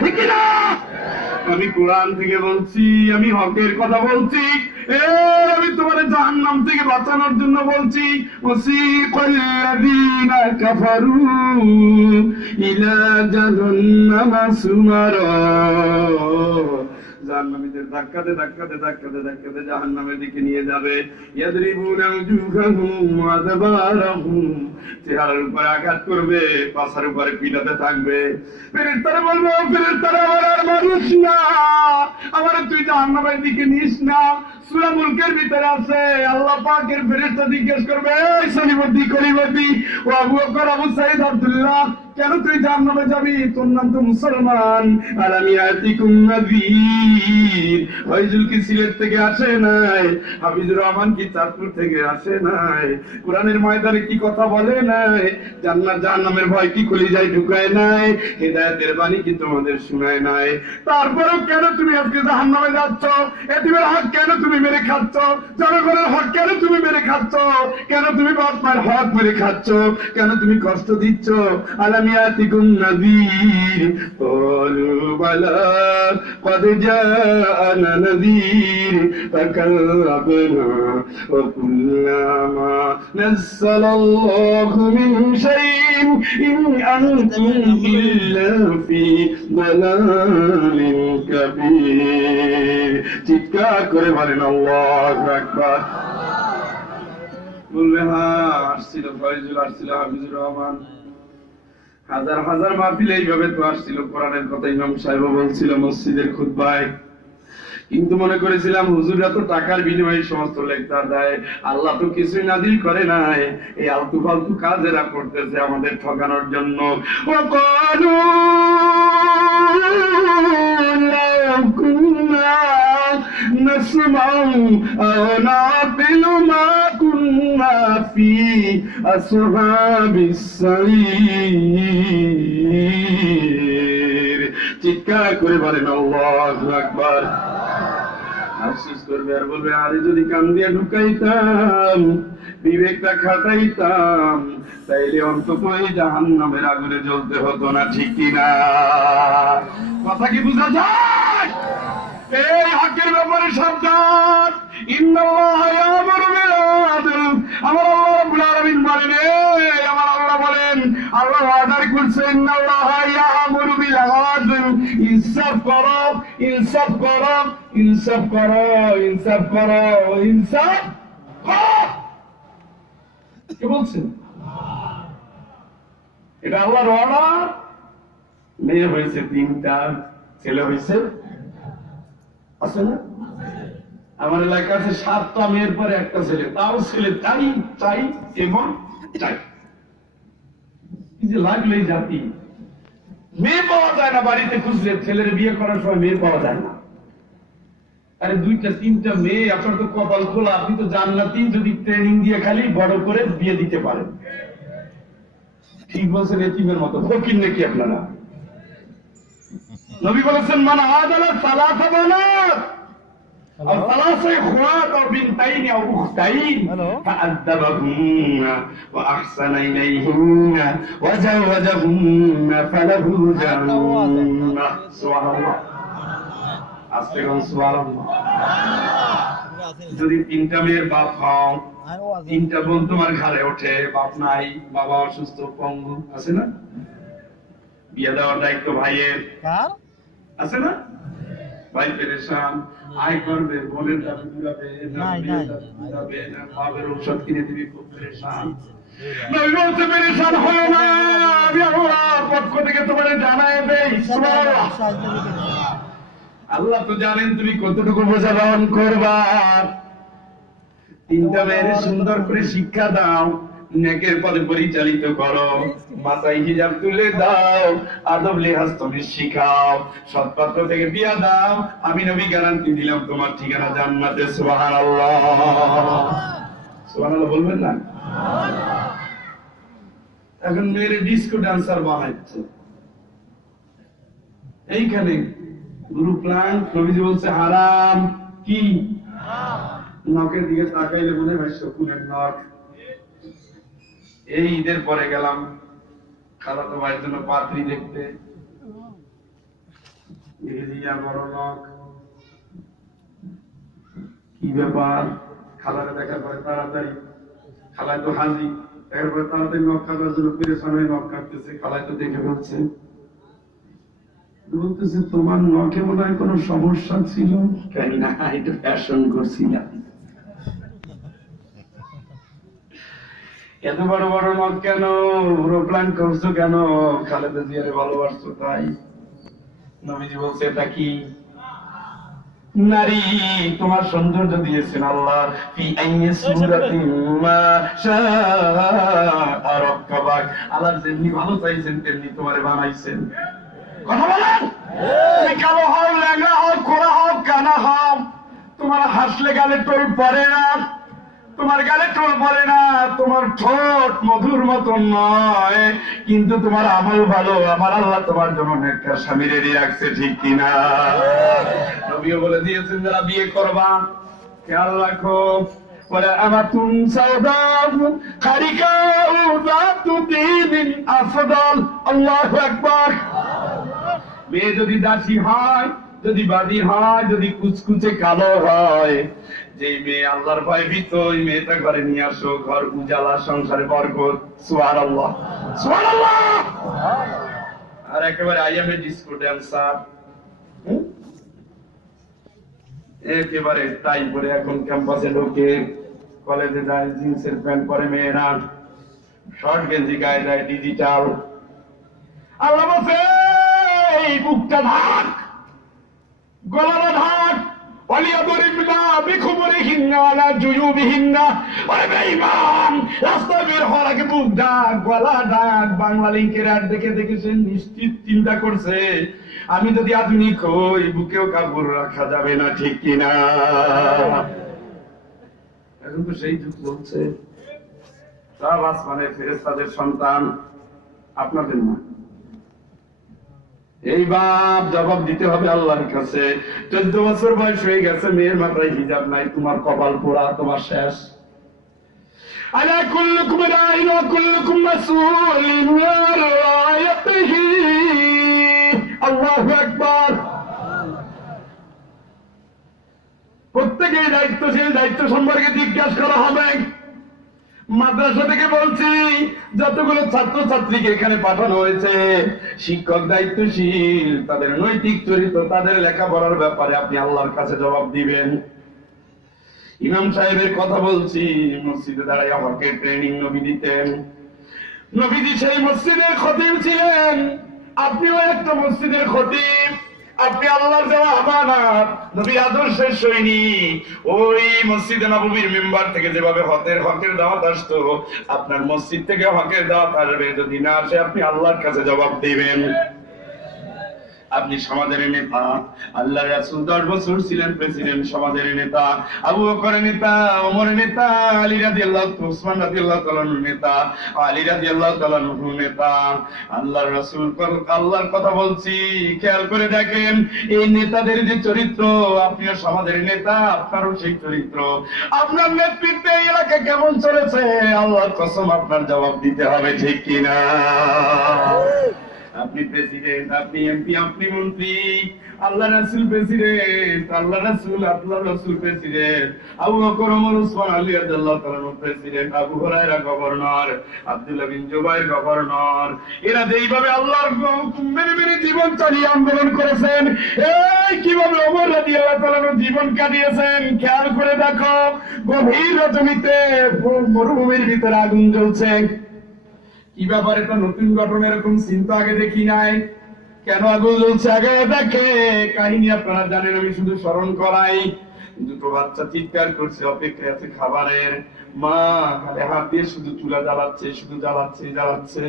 ঠিক কিনা? আমি কোরআন থেকে বলছি, আমি হকের কথা বলছি। আমি তোমার জাহান্নাম থেকে বাঁচানোর জন্য বলছি। ওয়াসিকাল্লাযীনা কাফারু ইলা জাহান্নামা সুমারা, জাহান্নামীদের ধাক্কাতে ধাক্কাতে ধাক্কাতে ধাক্কাতে জাহান্নামের দিকে নিয়ে যাবে। ইয়াদরিবুনা উজুহাহুম ওয়া আদবারাহুম, চেহারার উপরে আঘাত করবে, পাছার উপরে পিটাতে থাকবে। ফেরেশতারা বলবে, ফেরেশতারা আমার আর মারিস না, আমার তুই জাহান্নামের দিকে নিস না। সূরা মুলকের ভিতরে আছে, আল্লাহ পাকের ফেরেশতা জিজ্ঞেস করবে, এই সলিমতি করিমতি ও আবু বকর, আবু সাঈদ, আব্দুল্লাহ, কেন তুই জাহান্নামে যাবি? তোর নাম তো মুসলমান। আলাম ইয়াতিকুম নাযীর, ফয়জুল কি সিলেট থেকে আসে নাই? হাফিজুর রহমান কি চাঁদপুর থেকে আসে নাই? কোরআনের ময়দানে কি কথা বলে নাই? জান্নাত জাহান্নামের ভয় কি কলিজায় ঢুকায় নাই? হেদায়েতের বাণী কি তোমাদের শোনায় নাই? তারপরেও কেন তুমি আজকে জাহান্নামে যাচ্ছ? এতিমের হক কেন তুমি মেরে খাচ্ছ? জনগণের হক কেন তুমি মেরে খাচ্ছ? কেন তুমি বাপ মায়ের হক মেরে খাচ্ছ? কেন তুমি কষ্ট দিচ্ছ? আলাম ইয়াতিকুম নাযীর, ক্বালু বালা ক্বাদ জাআনা নাযীর ফাকাযযাবনা ওয়া কুল্না মা নাযালাল্লাহু মিন শাইইন ইন আনতুম ইল্লা ফি দালালিন কাবীর। চিৎকার করে বলেন আল্লাহু আকবার। বলবে, হ্যাঁ আসছিল ফয়জুল, আসছিল হাফিজুর রহমান, হাজার হাজার মাহফিল এইভাবে তো আসছিল, কোরআনের কথা ইমাম সাহেব বলছিল মসজিদের খুতবায়। কিন্তু মনে করেছিলাম হুজুররা তো টাকার বিনিময়ে সমস্ত লেকচার দেয়, আল্লাহ তো কিছুই নাযিল করে নাই, এই আলতু ফালতু কাজ এরা করতেছে আমাদের ঠকানোর জন্য। ওয়াকালু লাউ কুন্না নাসমাউ আও নাকিলু মা কুন্না ফি আসহাবিস সাঈর। চিৎকার করে বলেন আল্লাহু আকবার। আফসোস করবে আর বলবে, আরে যদি কান দিয়ে ঢুকাইতাম, বিবেকটা খাটাইতাম, তাইলে অন্তত এই জাহান্নামের আগুনে জ্বলতে হতো না। ঠিক কিনা? কথা কি বুঝা যায়? এই হকের ব্যাপারে সাবধান। ইন্নাল্লাহা ইয়ামুরু বিল আদল, আমার আল্লাহ রাব্বুল আলামিন বলেন, আমার আল্লাহ বলেন, আল্লাহ অর্ডার করছে, ইন্নাল্লাহা ইয়ামুরু বিল আদল, ইনসাফ করো, ইনসাফ করো, ইনসাফ করো, ইনসাফ করো, ইনসাফ করো। কে বলছেন? এটা আল্লাহর অর্ডার। মেয়ে হয়েছে 3টা, ছেলে হয়েছে আছে না? আমার এলাকায় আছে 7টা মেয়ের পরে একটা ছেলে, তাও ছেলে চাই চাই এবং চাই। কি যে লাগলেই জাতি, মেয়ে পাওয়া যায় না বাড়িতে খুঁজলে, ছেলের বিয়ে করার সময় মেয়ে পাওয়া যায় না। আরে 2টা 3টা মেয়ে, আপনার তো কপাল খোলা, আপনি তো জান্নাতি যদি ট্রেনিং দিয়ে খালি বড় করে বিয়ে দিতে পারেন। ঠিক বলছেন, এতিমের মতো ফকির নাকি আপনারা? নবী বলেছেন মান আদালা সালাসা বানাত আর সালাসা ইখওয়াত আর বিনতাইন আও উখতাইন ফাআদাবাহুন্না ওয়া আহসানা ইলাইহিন্না ওয়া জাওয়াজাহুন্না ফালাহু জান্নাহ। সুবহানাল্লাহ, আস্তে কোন সুবহানাল্লাহ। যদি 3টা মেয়ের বাপ হও, 3টা বোন তোমার ঘরে ওঠে, বাপ নাই, বাবা অসুস্থ পঙ্গু, আছে না? বিয়ে দেওয়ার দায়িত্ব ভাইয়ের, আছে না? ভাই পেরেশান, আয় করবে, বোনের দাবি ঘুরাবে, না বাপের ঔষধ কিনে দিবি, খুব পেরেশান। পেরেশান হয় না, আমি আল্লাহ পক্ষ থেকে তোমার জানাই দেই। আল্লাহ তো জানেন তুমি কতটুকু বোঝা বহন করবা। 3টা মেয়ের সুন্দর করে শিক্ষা দাও, নেকের পথে পরিচালিত করো, মাথায় হিজাব তুলে দাও, আদব লিহাজ তুমি শিখাও, সৎপাত্র থেকে বিয়া দাও। আমি নবী গ্যারান্টি দিলাম তোমার ঠিকানা জান্নাতে। সুবহানাল্লাহ, সুবহানাল্লাহ বলবেন না? এখন মেয়ের ডিস্কো ডান্সার বানাচ্ছে এইখানে, গুরু প্ল্যান। নবীজি বলছে হারাম। কি? নখের দিকে তাকাইলে মনে হয় শকুনের নখ। এই ঈদের পরে গেলাম খালাতো ভাইয়ের জন্য পাত্রী দেখতে, বড় নখ। কি ব্যাপার? খালারে দেখার পরে তাড়াতাড়ি, খালায় তো হাজি, দেখার পরে তাড়াতাড়ি নখ কাটার জন্য পেরেশান হয়ে নখ কাটতেছে। খালায় তো দেখে বলছে, বলতেছে তোমার নখে মনে হয় কোনো সমস্যা ছিল। কেন না, এটা ফ্যাশন করছিলাম। এত বড় বড় নখ কেন? পুরো প্ল্যান করছো কেন? খালেদা জিয়ারে ভালোবাসছো তাই? নবীজি বলছে এটা কি? নারী, তোমার সৌন্দর্য দিয়েছেন আল্লাহ। ফি আইয়ি সূরাতিন মা শাআ রাক্কাবাক, আল্লাহ যেমনি ভালো চাইছেন তেমনি তোমারে বানাইছেন। কথা বলেন, তুমি কালো হও, ল্যাংড়া হও, খোড়া হও, কানা হও, তোমার হাসলে গালে টোল পড়ে না, তোমার গালে টোল পড়ে না, তোমার ঠোঁট মধুর মতন নয়, কিন্তু তোমার আমল ভালো। আমার আল্লাহ তোমার জন্য নেককার স্বামী রেডি রাখছে, ঠিক কিনা? নবীও বলে দিয়েছেন যারা বিয়ে করবা খেয়াল রাখো, বলে আমাতুন সাওদাউ খারিকাউ যাতু দীনিন আফদাল। আল্লাহু আকবার। মেয়ে যদি দাসী হয়, যদি বাদী হয়, যদি কুচকুচে কালো হয়, যে মেয়ে আল্লাহর ভয় ভীত, ওই মেয়েটা ঘরে নিয়ে আসো, ঘর উজালা, সংসারে বরকত। সুবহানাল্লাহ, সুবহানাল্লাহ। আর একেবারে আইএমএ ডিস্কো ড্যান্সার, একেবারে টাই পরে এখন ক্যাম্পাসে ঢোকে, কলেজে যায়, জিন্সের প্যান্ট পরে মেয়েরা, শর্ট গেঞ্জি গায়ে দেয়, ডিজিটাল। আল্লাহ বলছে এই বুকটা ঢাক, গলাটা ঢাক, রাস্তায় বের হওয়ার আগে বুক ডাক, গলা ডাক। বাংলা লিঙ্কের অ্যাড দেখে দেখেছেন, নিশ্চিত চিন্তা করছে আমি যদি আধুনিক হই বুকেও কাপড় রাখা যাবে না, ঠিক কিনা? এখন তো সেই যুগ চলছে। সব আসমানের ফেরেশতাদের সন্তান, আপনাদের না। এই বাপ জবাব দিতে হবে আল্লাহর কাছে। 14 বছর বয়স হয়ে গেছে, মেয়ের মাথায় হিজাব নাই, তোমার কপাল পোড়া, তোমার শেষ। আলা কুল্লুকুম রাইন ওয়া কুল্লুকুম মাসউলুন আন রায়াতিহি। আল্লাহু আকবার। প্রত্যেকেই দায়িত্বশীল, দায়িত্ব সম্পর্কে জিজ্ঞাসা করা হবে। মাদ্রাসা থেকে বলছি, যতগুলো ছাত্র ছাত্রীকে এখানে পাঠানো হয়েছে, শিক্ষক দায়িত্বশীল, তাদের নৈতিক চরিত্র, তাদের লেখাপড়ার ব্যাপারে আপনি আল্লাহর কাছে জবাব দিবেন। ইমাম সাহেবের কথা বলছি, মসজিদে দাঁড়ায় আমাকে ট্রেনিং নবী দিতেন। নবীজি সেই মসজিদের খতিব ছিলেন, আপনিও একটা মসজিদের খতিব। আপনি আল্লাহর দেওয়া আমানত, নবীর আদর্শের সৈনিক। ওই মসজিদে নববীর মেম্বার থেকে যেভাবে হকের দাওয়াত আসতো, আপনার মসজিদ থেকে হকের দাওয়াত আসবে। যদি না আসে আপনি আল্লাহর কাছে জবাব দিবেন। আপনি সমাজের নেতা, আল্লাহ রাসূল 10 বছর ছিলেন প্রেসিডেন্ট, সমাজের নেতা, আবু বকরের নেতা, ওমরের নেতা, আলী রাদিয়াল্লাহু তাআলা, উসমান রাদিয়াল্লাহু তাআলার নেতা, আলী রাদিয়াল্লাহু তাআলার নেতা। আল্লাহর রাসূল আল্লাহর কথা বলছি, খেয়াল করে দেখেন এই নেতাদের যে চরিত্র, আপনিও সমাজের নেতা, আপনারও সেই চরিত্র। আপনার নেতৃত্বে এই এলাকা কেমন চলেছে, আল্লাহর কসম আপনার জবাব দিতে হবে, ঠিক কিনা? আপনি প্রেসিডেন্ট, আপনি এমপি, আপনি মন্ত্রী, আল্লাহ রাসূল প্রেসিডেন্ট, আল্লাহ রাসূল প্রেসিডেন্ট, আবু বকর, ওমর, উসমান, আলী রাদিয়াল্লাহু তাআলা প্রেসিডেন্ট, আবু হুরায়রা গভর্নর, আব্দুল্লাহ বিন জুবাইর গভর্নর। এরা যেইভাবে আল্লাহর মেনে মেনে জীবন চালিয়ে আন্দোলন করেছেন, এই কিভাবে ওমর রাদিয়াল্লাহু তাআলা জীবন কাটিয়েছেন, খেয়াল করে দেখো। গভীর রজনীতে মরুভূমির ভিতরে আগুন জ্বলছে। কি ব্যাপার, এটা নতুন ঘটনা, এরকম চিন্তা আগে দেখি নাই। কেন আগুন জ্বলছে আগে দেখে। কাহিনী আপনারা জানেন, আমি শুধু স্মরণ করাই। দুটো বাচ্চা চিৎকার করছে, অপেক্ষায় আছে খাবারের। মা হাতে হাত দিয়ে শুধু চুলা জ্বালাচ্ছে, শুধু জ্বালাচ্ছে।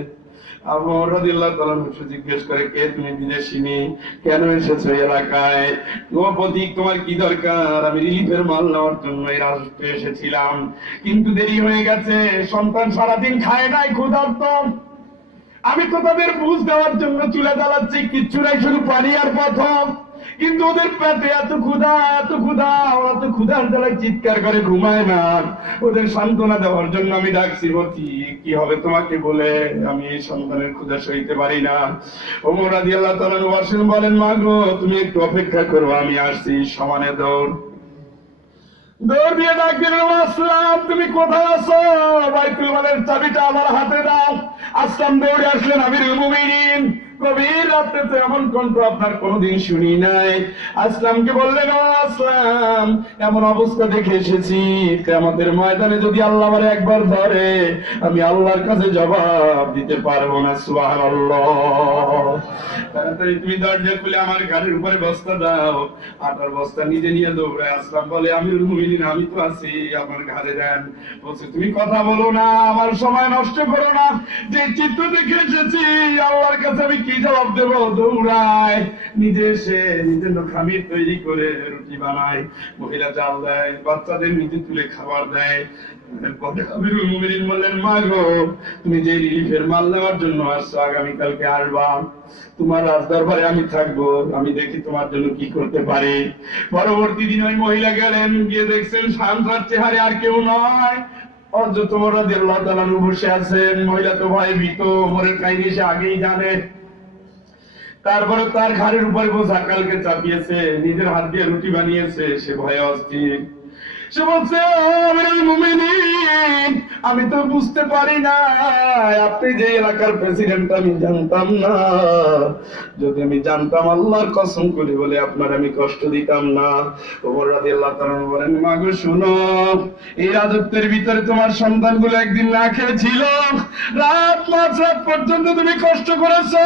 আবু রাদিয়াল্লাহু তাআলা জিজ্ঞেস করে, কে তুমি? বিদেশিনী, কেন এসেছো এলাকায়? তোমার কি দরকার? আমি রিলিফের মাল নেওয়ার জন্য এই রাষ্ট্রে এসেছিলাম, কিন্তু দেরি হয়ে গেছে, সন্তান সারাদিন খায় নাই, ক্ষুধার্ত। আমি তো তাদের বুঝ দেওয়ার জন্য চুলা জ্বালাচ্ছি, কিচ্ছু নাই, শুধু পানি আর প্রথম। কিন্তু ওদের পেটে এত ক্ষুধার জ্বালায় চিৎকার করে, ঘুমায় না। ওদের সান্ত্বনা দেওয়ার জন্য আমি ডাকছি, বলছি কি হবে তোমাকে বলে, আমি এই সন্তানের ক্ষুধা সইতে পারি না। ওমর রাদিয়াল্লাহু তাআলা বলেন, মা গো তুমি একটু অপেক্ষা করো, আমি আসছি। সমানে দৌড় দিয়ে ডাক দিলেন, আসলাম তুমি কোথায় আছো? বাইতুল মালের চাবিটা আমার হাতে দাও। আসলাম দৌড়ে আসলেন, আমিরুল মুমিনিন। গভীর রাত্রে তো এমন কণ্ঠ আপনার কোনদিন শুনি নাই। আসলামকে বললেন, আসলাম এমন অবস্থা দেখে এসেছি, কিয়ামতের ময়দানে যদি আল্লাহ আমারে একবার ধরে, আমি আল্লাহর কাছে জবাব দিতে পারবো না। সুবহানাল্লাহ। তাড়াতাড়ি তুমি দরজা খুলে আমার ঘাড়ের উপরে বস্তা দাও। আটার বস্তা নিজে নিয়ে দৌড়ায়। আসলাম বলে, আমিরুল মুমিনিন আমি তো আছি, আমার ঘাড়ে দেন। বলছে, তুমি কথা বলো না, আমার সময় নষ্ট করো না, যে চিত্র দেখে এসেছি আল্লাহর কাছে আমি কি জবাব দেবো? দৌড়ায় নিজে এসে নিজের খামির তৈরি করে রুটি বানায়, মহিলা চাল দেয়, বাচ্চাদের নিজে তুলে খাবার দেয়। আমিরুল মুমিনিন বললেন, মা গো তুমি যে রিলিফের মাল নেওয়ার জন্য আসছো, আগামীকালকে আসবা, তোমার রাজদরবারে আমি থাকবো, আমি দেখি তোমার জন্য কি করতে পারি। পরবর্তী দিন ওই মহিলা গেলেন, গিয়ে দেখছেন শান্তার চেহারে আর কেউ নয়, হযরত ওমর রাদিয়াল্লাহু তাআলা বসে আছেন। মহিলা তো ভয়ে ভীত, ওমরের কাহিনী সে আগেই জানে। তারপরে তার ঘাড়ের উপরে বোঝা কালকে চাপিয়েছে, নিজের হাত দিয়ে রুটি বানিয়েছে, সে ভয়ে অস্থির। সে বলছে, আমিরুল মুমিনিন আমি তো বুঝতে পারি না, আপনি যে এলাকার প্রেসিডেন্ট আমি জানতাম না। যদি আমি জানতাম, আল্লাহর কসম করে বলে আপনার আমি কষ্ট দিতাম না। ওমর রাদিয়াল্লাহু তাআলা বলেন, মা গো শুনো, এই রাজত্বের ভিতরে তোমার সন্তানগুলো একদিন না খেয়েছিল, রাত মাঝরাত পর্যন্ত তুমি কষ্ট করেছো,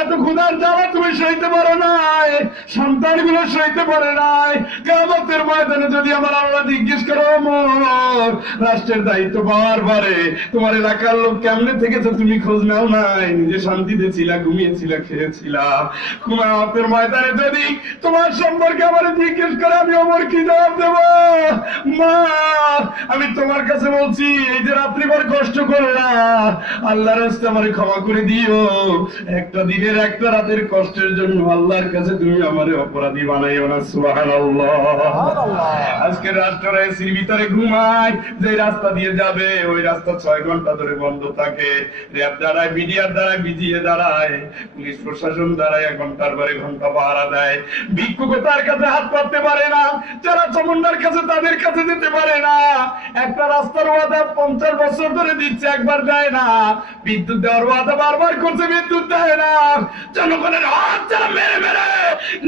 এত ক্ষুধার জ্বালা তুমি সইতে পারো নাই, সন্তানগুলো সইতে পারে নাই। কিয়ামতের ময়দানে যদি আমার আল্লাহ জিজ্ঞেস করো, ওমর রাষ্ট্রের দায়িত্ব পাওয়ার পরে তোমার এলাকার লোক কেমনে থেকেছো, তুমি খোঁজ নাও নাই, নিজে শান্তিতে ছিলা, ঘুমিয়েছিলা, খেয়েছিলা। কিয়ামতের ময়দানে যদি তোমার সম্পর্কে আমার জিজ্ঞেস করে, আমি ওমর কি জবাব দেব? মা আমি তোমার কাছে বলছি, এই যে রাত্রিভর কষ্ট করলা, আল্লাহর রাস্তায় আমারে ক্ষমা করে দিও। একটা দিনের একটা রাতের কষ্টের জন্য আল্লাহর কাছে তুমি আমারে অপরাধী বানাইও না। সুবহানাল্লাহ। আজকে রাষ্ট্ররা এসির ভিতরে ঘুমায়, যে রাস্তা দিয়ে যাবে ওই রাস্তা 6 ঘন্টা ধরে বন্ধ থাকে। র্যাব দাঁড়ায়, বিডিআর দাঁড়ায়, বিজিএ দাঁড়ায়, পুলিশ প্রশাসন দাঁড়ায়, ঘন্টার পরে ঘন্টা পাহারা দেয়। ভিক্ষুকে তার কাছে হাত পাততে পারে না, যারা চমন্ডার কাছে তাদের কাছে যেতে পারে না। একটা রাস্তার ওয়াদা 50 বছর ধরে দিচ্ছে, একবার দেয় না। বিদ্যুৎ দেওয়ার ওয়াদা বারবার করছে, বিদ্যুৎ দেয় না। জনগণের হাত যারা মেরে মেরে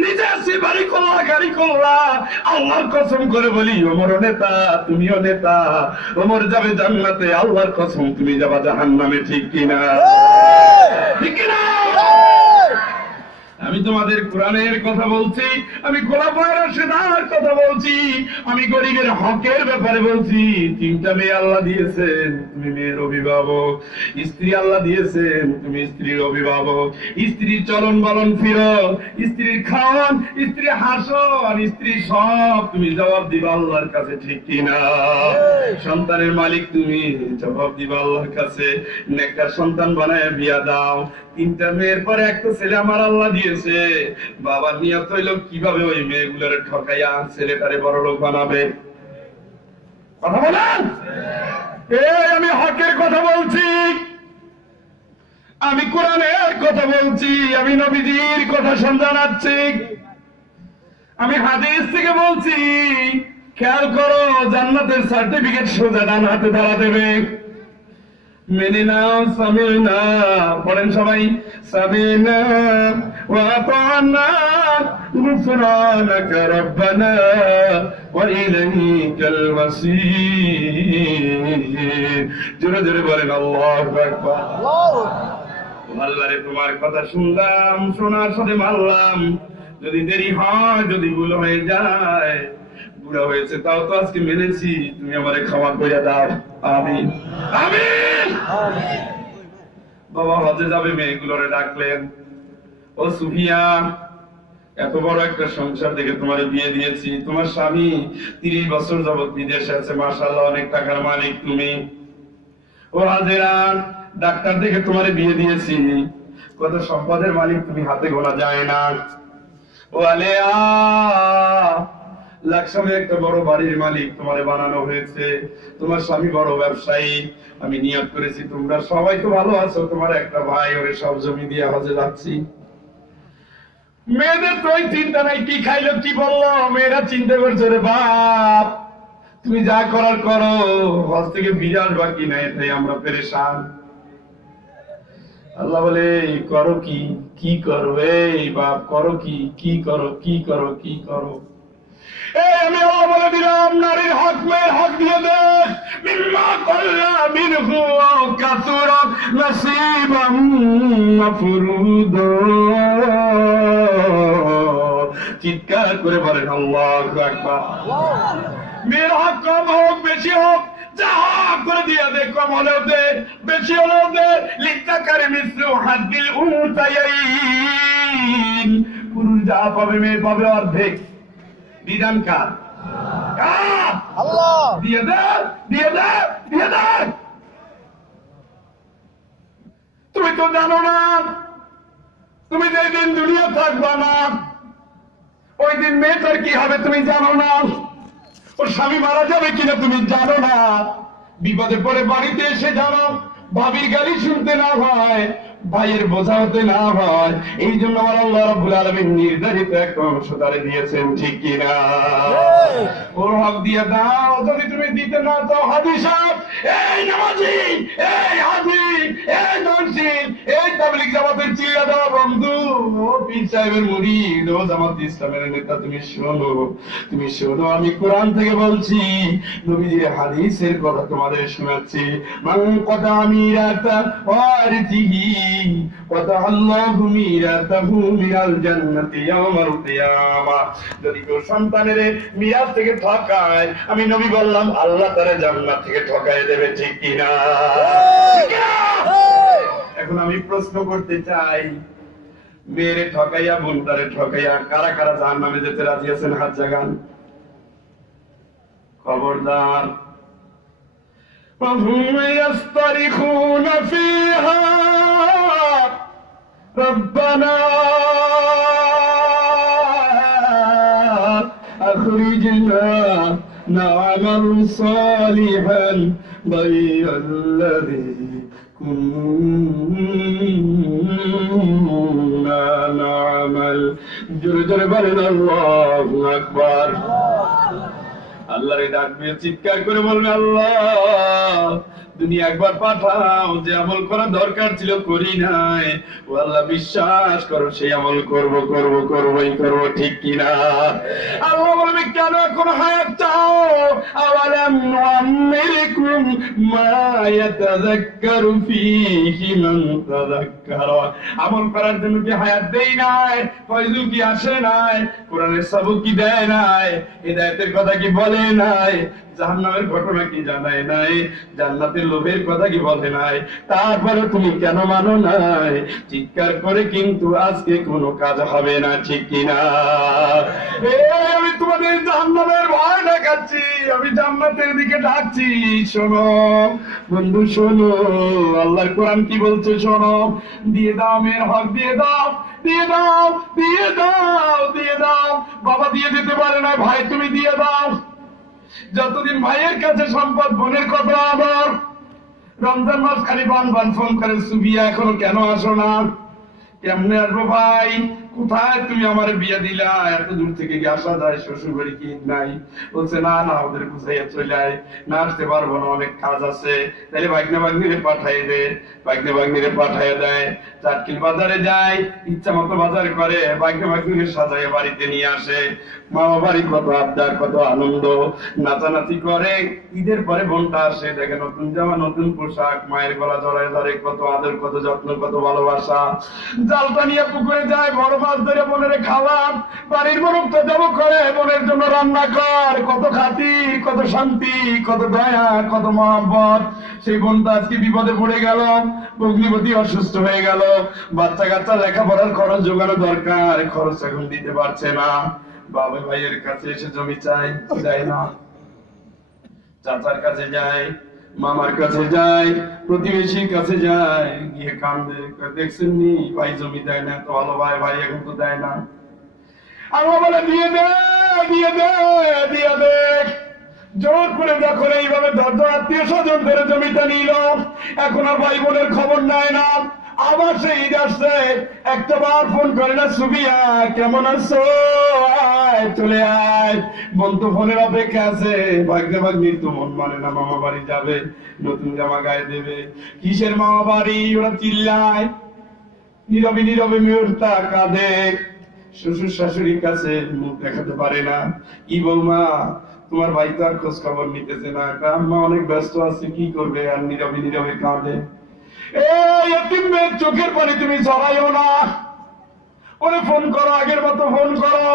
নিজে আসি বাড়ি করলা, গাড়ি করলা। আল্লাহর কসম করে বলি, ওমরও নেতা, তুমিও নেতা। ওমর যাবে জান্নাতে, আল্লাহর কসম তুমি যাবা জাহান্নামে, ঠিক কিনা? ঠিক কিনা? আমি তোমাদের কোরআনের কথা বলছি, আমি খোলাফায়ে রাশিদার কথা বলছি, আমি গরিবের হকের ব্যাপারে বলছি। 3টা মেয়ে আল্লাহ দিয়েছেন, তুমি মেয়ের অভিভাবক। স্ত্রী আল্লাহ দিয়েছেন, তুমি স্ত্রীর অভিভাবক। স্ত্রীর চলন বলন ফিরত, স্ত্রীর খাওয়ান, স্ত্রী হাসন, স্ত্রী সব তুমি জবাব দিবা আল্লাহর কাছে, ঠিক কিনা? সন্তানের মালিক তুমি, জবাব দিবা আল্লাহর কাছে। নেককার সন্তান বানায় বিয়া দাও। 3টা মেয়ের পরে একটা ছেলে আমার আল্লাহ দিয়েছে। বাবার নিয়ত হইল কিভাবে ওই মেয়েগুলোর ঠকাইয়া ছেলেটারে বড় লোক বানাবে। কথা বলেন, আমি হকের কথা বলছি, আমি কোরআনের কথা বলছি, আমি নবীজির কথা জানাচ্ছি, আমি হাদিস থেকে বলছি। খেয়াল করো, জান্নাতের সার্টিফিকেট সোজা ডান হাতে ধরা দেবে। মেনে নাও, সামিনা পড়েন সবাই, সামিনা ওয়া আতানা গুফরানাকা রাব্বানা ওয়া ইলাইকাল মাসির। জোরে জোরে বলেন আল্লাহু আকবার। আল্লাহ রে, তোমার কথা শুনলাম, শোনার সাথে মানলাম। যদি দেরি হয়, যদি ভুল হয়ে যায়, বুড়া হয়েছে তাও তো আজকে মেনেছি, তুমি আমারে ক্ষমা করে দাও। আমিন আমিন। বাবা হজে যাবে, মেয়েগুলোরে ডাকলেন, ও সুফিয়া, এত বড় একটা সংসার থেকে তোমার বিয়ে দিয়েছি, তোমার স্বামী 30 বছর যাবত বিদেশে আছে, মাশাআল্লাহ অনেক টাকার মালিক তুমি। ও হাজেরা, ডাক্তার দেখে তোমার বিয়ে দিয়েছি, কত সম্পদের মালিক তুমি, হাতে গোনা যায় না। ও আলেয়া, লাকসামে একটা বড় বাড়ির মালিক তোমারে বানানো হয়েছে, তোমার স্বামী বড় ব্যবসায়ী। আমি নিয়ত করেছি তোমরা সবাই তো ভালো আছো, তোমার একটা ভাই, ওরে সব জমি দিয়ে হজে যাচ্ছি। মেয়েদের তো চিন্তা নাই, কি খাইলো কি বললো, মেয়েরা চিন্তা করছে রে বাপ, তুমি যা করার করো, হজ থেকে বিরাট বাকি নাই, তাই আমরা পেরেশান। আল্লাহ বলে, করো কি, কি করো, এই বাপ করো কি, কি করো, কি করো, কি করো। আমি আল্লাহ বলে দিলাম, নারীর হক মেয়ের হক দিয়ে দে। মিম্মা কাল্লা মিনহু কাসুরা নাসিবাম মাফরুদা। চিৎকার করে বলেন আল্লাহু আকবার। মেয়ের হক কম হোক বেশি হোক, যা হক করে দিয়ে দে, কম হলেও দে, বেশি হলেও দে। লিযাকারি মিসলু হাদ্দিল উনসায়াইন। পুরুষ যা পাবে মেয়ে পাবে অর্ধেক। বিধান কার? আল্লাহ। দিয়ে দে, দিয়ে দে, দিয়ে দে। তুমি তো জানো না, তুমি যেদিন দুনিয়া থাকবা না, ওই দিন মেয়েটার কি হবে তুমি জানো না, ওর স্বামী মারা যাবে কিনা তুমি জানো না, বিপদে পড়ে বাড়িতে এসে জানো ভাবির গালি শুনতে না হয়, ভাইয়ের বোঝা হতে না হয়। এই জন্য আমার আল্লাহ রাব্বুল আলামিন নির্ধারিত একটা অংশ তারে দিয়েছেন, ঠিক কিনা? ওর হক দিয়ে দাও। যদি তুমি দিতে না চাও, হাজী সাহেব, এই নামাজি, এই হাজী, এই দর্শিন, এই তাবলীগ জামাতের চিল্লা দেওয়া বন্ধু, ও পীর সাহেবের মুরিদ, ও জামাত ইসলামের নেতা, তুমি শোনো, তুমি শোনো, আমি কোরআন থেকে বলছি, নবীজির হাদিসের কথা তোমাদের শোনাচ্ছি। মান কাদা মিরাতা ওয়ারিথিহি ওয়াদা আল্লাহু মিরাতাহু মিনাল জান্নাতি ইয়াওমাল কিয়ামা। যদি কেউ সন্তানের মিরাত থেকে ঠকায়, আমি নবী বললাম আল্লাহ তারে জান্নাত থেকে ঠকায় দেবে, ঠিক কিনা? এখন আমি প্রশ্ন করতে চাই, মেয়েরে ঠকাইয়া বোনটারে ঠকাইয়া কারা কারা জাহান্নামে যেতে রাজি আছেন? হাত জাগান। খবরদার। وهم يصطرخون فيها ربنا أخرجنا نعمل صالحا غير الذي كنا نعمل। জোরে জোরে বলেন আল্লাহু আকবার। আল্লাহরে ডাকবে, চিৎকার করে বলবে, আল্লাহ দুনিয়া একবার পাঠাও, যে আমল করা দরকার ছিল করি নাই, ও আল্লাহ বিশ্বাস করো সেই আমল করবো, করবোই করবো, ঠিক কিনা? আল্লাহ বলবে, কেন জানো কোন হায়াত চাও? আওয়ালাম নুআম্মিরকুম মা ইয়াতাযাক্কারু ফীহি মান তাযাক্কারা। আমল করার জন্য কি হায়াত দেই নাই? ফয়জু কি আসে নাই? কোরআনের সবক কি দেয় নাই? হিদায়াতের কথা কি বলে নাই? জাহান্নামের ঘটনা কি জানায় নাই? জান্নাতের লোভের কথা কি বলে নাই? তারপরে তুমি কেন মানো নাই? চিৎকার করে কিন্তু আজকে কোনো কাজ হবে না, ঠিক কিনা? আমি তোমাদের জান্নাতের ভয় দেখাচ্ছি, আমি জান্নাতের দিকে ডাকছি। শোনো বন্ধু, শোনো আল্লাহর কোরআন কি বলছে শোনো। দিয়ে দাও মেয়ের হক, দিয়ে দাও, দিয়ে দাও, দিয়ে দাও, দিয়ে দাও। বাবা দিয়ে দিতে পারে না, ভাই তুমি দিয়ে দাও। যতদিন ভাইয়ের কাছে সম্পদ, বোনের কত আদর। রমজান মাস খালি বান বান ফোন করে, সুবিয়া এখনো কেন আসো না? কেমনে আসবো ভাই? কোথায় তুমি আমার বিয়ে দিলা? এত দূর থেকে কি আসা যায়? শ্বশুর বাড়ি কি নাই? বলছে না না, ওদের বুঝাইয়া চলে আয়। না আসতে পারবো না, অনেক কাজ আছে। তাহলে ভাগ্নে ভাগ্নিরে পাঠাই দে। ভাগ্নে ভাগ্নিরে পাঠাইয়া দেয়। চাটকিল বাজারে যায়, ইচ্ছা মতো বাজার করে, ভাগ্নে ভাগ্নিরে সাজাইয়া বাড়িতে নিয়ে আসে। মামা বাড়ি কত আবদার, কত আনন্দ, নাচানাচি করে। ঈদের পরে বোনটা আসে, দেখে নতুন জামা, নতুন পোশাক, মায়ের গলা জড়ায় ধরে, কত আদর, কত যত্ন, কত ভালোবাসা। জালটা নিয়ে পুকুরে যায়, বড় মাছ ধরে বোনের খাওয়ার। বাড়ির বরফ তো জব করে, বোনের জন্য রান্না কর। কত খাতির, কত শান্তি, কত দয়া, কত মহব্বত। সেই বোনটা আজকে বিপদে পড়ে গেল, অগ্নিপতি অসুস্থ হয়ে গেল। বাচ্চা কাচ্চা লেখাপড়ার খরচ জোগানো দরকার, খরচ এখন দিতে পারছে না। বাবা ভাইয়ের কাছে এসে জমি চাই, দেয় না। চাচার কাছে যায়, মামার কাছে যায়, প্রতিবেশীর কাছে যায়, গিয়ে কান্দে। দেখছেন নি ভাই জমি দেয় না, তো ভালো ভাই, ভাই এখন তো দেয় না। আমার বলে দিয়ে দে, দিয়ে দে, দিয়ে দে। জোর করে যখন এইভাবে দরজা আত্মীয় স্বজন ধরে জমিটা নিল, এখন আর ভাই বোনের খবর নেয় না। আবার সেই ঈদ আসছে, একটা বার ফোন করে না, সুবিয়া কেমন আছো, আয় চলে আয়। বোন তো ফোনের অপেক্ষা আছে। ভাগ্নে ভাগ্নির তো মন মানে না, মামা বাড়ি যাবে, নতুন জামা গায়ে দেবে। কিসের মামা বাড়ি? ওরা চিল্লায়। নীরবে নীরবে মেয়রটা কাঁদে। শ্বশুর শাশুড়ির কাছে মুখ দেখাতে পারে না। কি বৌমা, তোমার ভাই তো আর খোঁজ খবর নিতেছে না, আম্মা অনেক ব্যস্ত আছে, কি করবে? আর নীরবে নীরবে কাঁদে। এই এতিম মেয়ের চোখের পানি তুমি ছড়াইও না। ওরে ফোন করো, আগের মতো ফোন করো,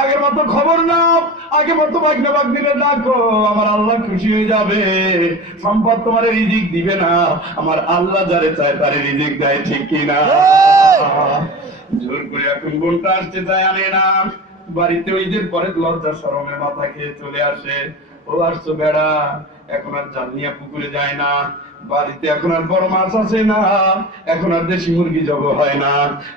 আগের মতো খবর নাও, আগের মতো ভাগ্নে ভাগ্নিরে ডাকো। আমার আল্লাহ খুশি হয়ে যাবে। সম্পদ তোমার রিজিক দিবে না, আমার আল্লাহ যারে চায় তারে রিজিক দেয়, ঠিক কিনা? জোর করে এখন বোনটা আসতে চায়, আনে না। বাড়িতে ঈদের পরে লজ্জা শরমে মাথা খেয়ে চলে আসে। ও আসছো বেড়া, এখন আর জাল নিয়ে পুকুরে যায় না। বাড়িতে এখন আর বড় মাছ আছে না, এখন আর দেশি মুরগি জব হয় না।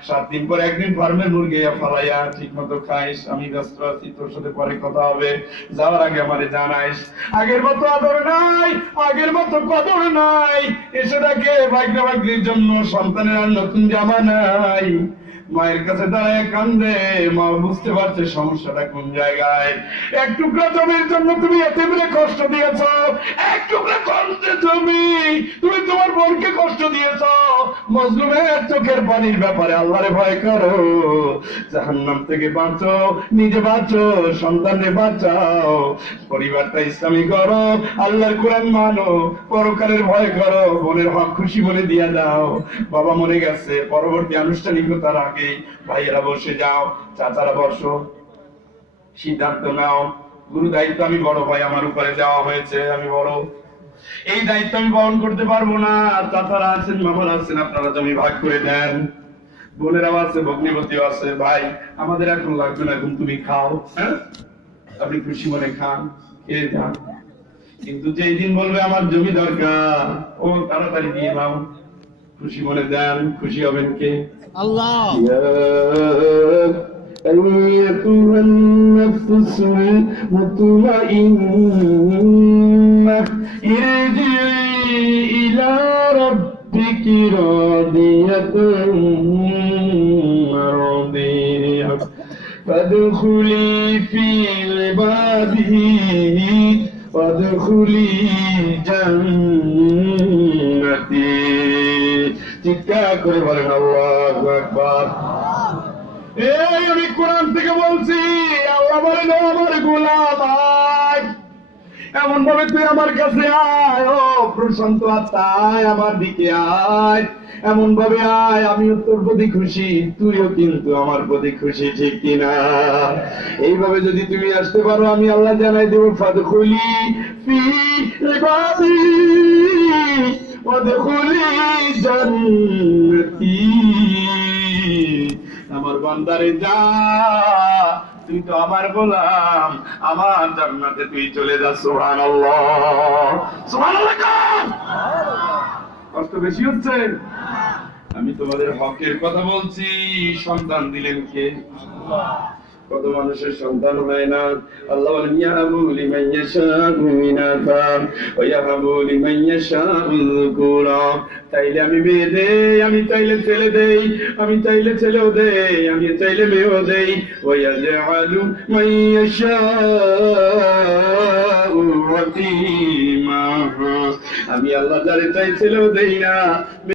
7 দিন পরে একদিন ফার্মের মুরগি ফালাইয়া ঠিক মতো খাইস। আমি ব্যস্ত আছি, তোর সাথে পরে কথা হবে, যাওয়ার আগে আমারে জানাইস। আগের মতো আদর নাই, আগের মতো কদর নাই। এসে দেখে ভাগ্নে ভাগ্নির জন্য সন্তানের আর নতুন জামা নাই। মায়ের কাছে দাঁড়ায় কান্দে। মা বুঝতে পারছে সমস্যাটা কোন জায়গায়। এক টুকরা জমির জন্য তুমি এতিমরে কষ্ট দিয়েছ, এক টুকরা কষ্টের জমি তুমি তোমার বোনকে কষ্ট দিয়েছ। মজলুমের চোখের পানির ব্যাপারে আল্লাহরে ভয় করো। জাহান্নাম থেকে বাঁচো, নিজে বাঁচো, সন্তানকে বাঁচাও, পরিবারটা ইসলামী করো, আল্লাহর কোরআন মানো, পরকালের ভয় করো, বোনের হক খুশি মনে দিয়া দাও। বাবা মরে গেছে, পরবর্তী আনুষ্ঠানিকতার আগে ভাইয়েরা বসে যাও, চাচারা বসো, সিদ্ধান্ত নাও। গুরু দায়িত্ব আমি বড় ভাই, আমার উপরে দেওয়া হয়েছে, আমি বড়, এই দায়িত্ব আমি বহন করতে পারবো না। চাচারা আছেন, মামারা আছেন, আপনারা জমি ভাগ করে দেন। বোনেরাও আছে, ভগ্নিপতিও আছে। ভাই আমাদের এখন লাগবে না, এখন তুমি খাও, হ্যাঁ আপনি খুশি মনে খান, খেয়ে যান। কিন্তু যেই দিন বলবে আমার জমি দরকার, ও তাড়াতাড়ি দিয়ে দাও, খুশি মনে দেন। খুশি হবেন কে? আল্লাহ। أيتها النفس المطمئنة ارجعي إلى ربك راضية مرضية فادخلي في عبادي وادخلي جنتي। চিৎকার করে বলেন আল্লাহু আকবার। এই আমি কোরআন থেকে বলছি, আল্লাহ বলেন আমার গোলাম এমন ভাবে তুই আমার কাছে আয়, ও প্রশান্ত আত্মা আয়, আমার দিকে আয়, এমন ভাবে আয় আমিও তোর প্রতি খুশি, তুইও কিন্তু আমার প্রতি খুশি, ঠিক কিনা? এইভাবে যদি তুমি আসতে পারো, আমি আল্লাহ জানাই দেব, ফাদখুলি ফি ইবাদি ওয়াদখুলি জান্নাতি। আমার বান্দারে যা, তুই তো আমার গোলাম, আমার জান্নাতে তুই চলে যা। সুবহানাল্লাহ, সুবহানাল্লাহ। কষ্ট বেশি হচ্ছে? আমি তোমাদের হকের কথা বলছি। সন্তান দিলেন কে? কত মানুষের সন্তান হয় না। আল্লাহ বলেন ইয়াহাবু লিমান ইয়াশাউ ইনাসা ওয়া ইয়াহাবু লিমান ইয়াশাউ যুকুরা। তাইলে আমি মেয়ে দেই, আমি চাইলে ছেলে দেই, আমি চাইলে ছেলেও দেই, আমি চাইলে মেয়েও দেই। ওয়া ইয়াজআলু মান ইয়াশাউ আকিমা। আমি আল্লাহ যারে চাই ছেলেও দেই না,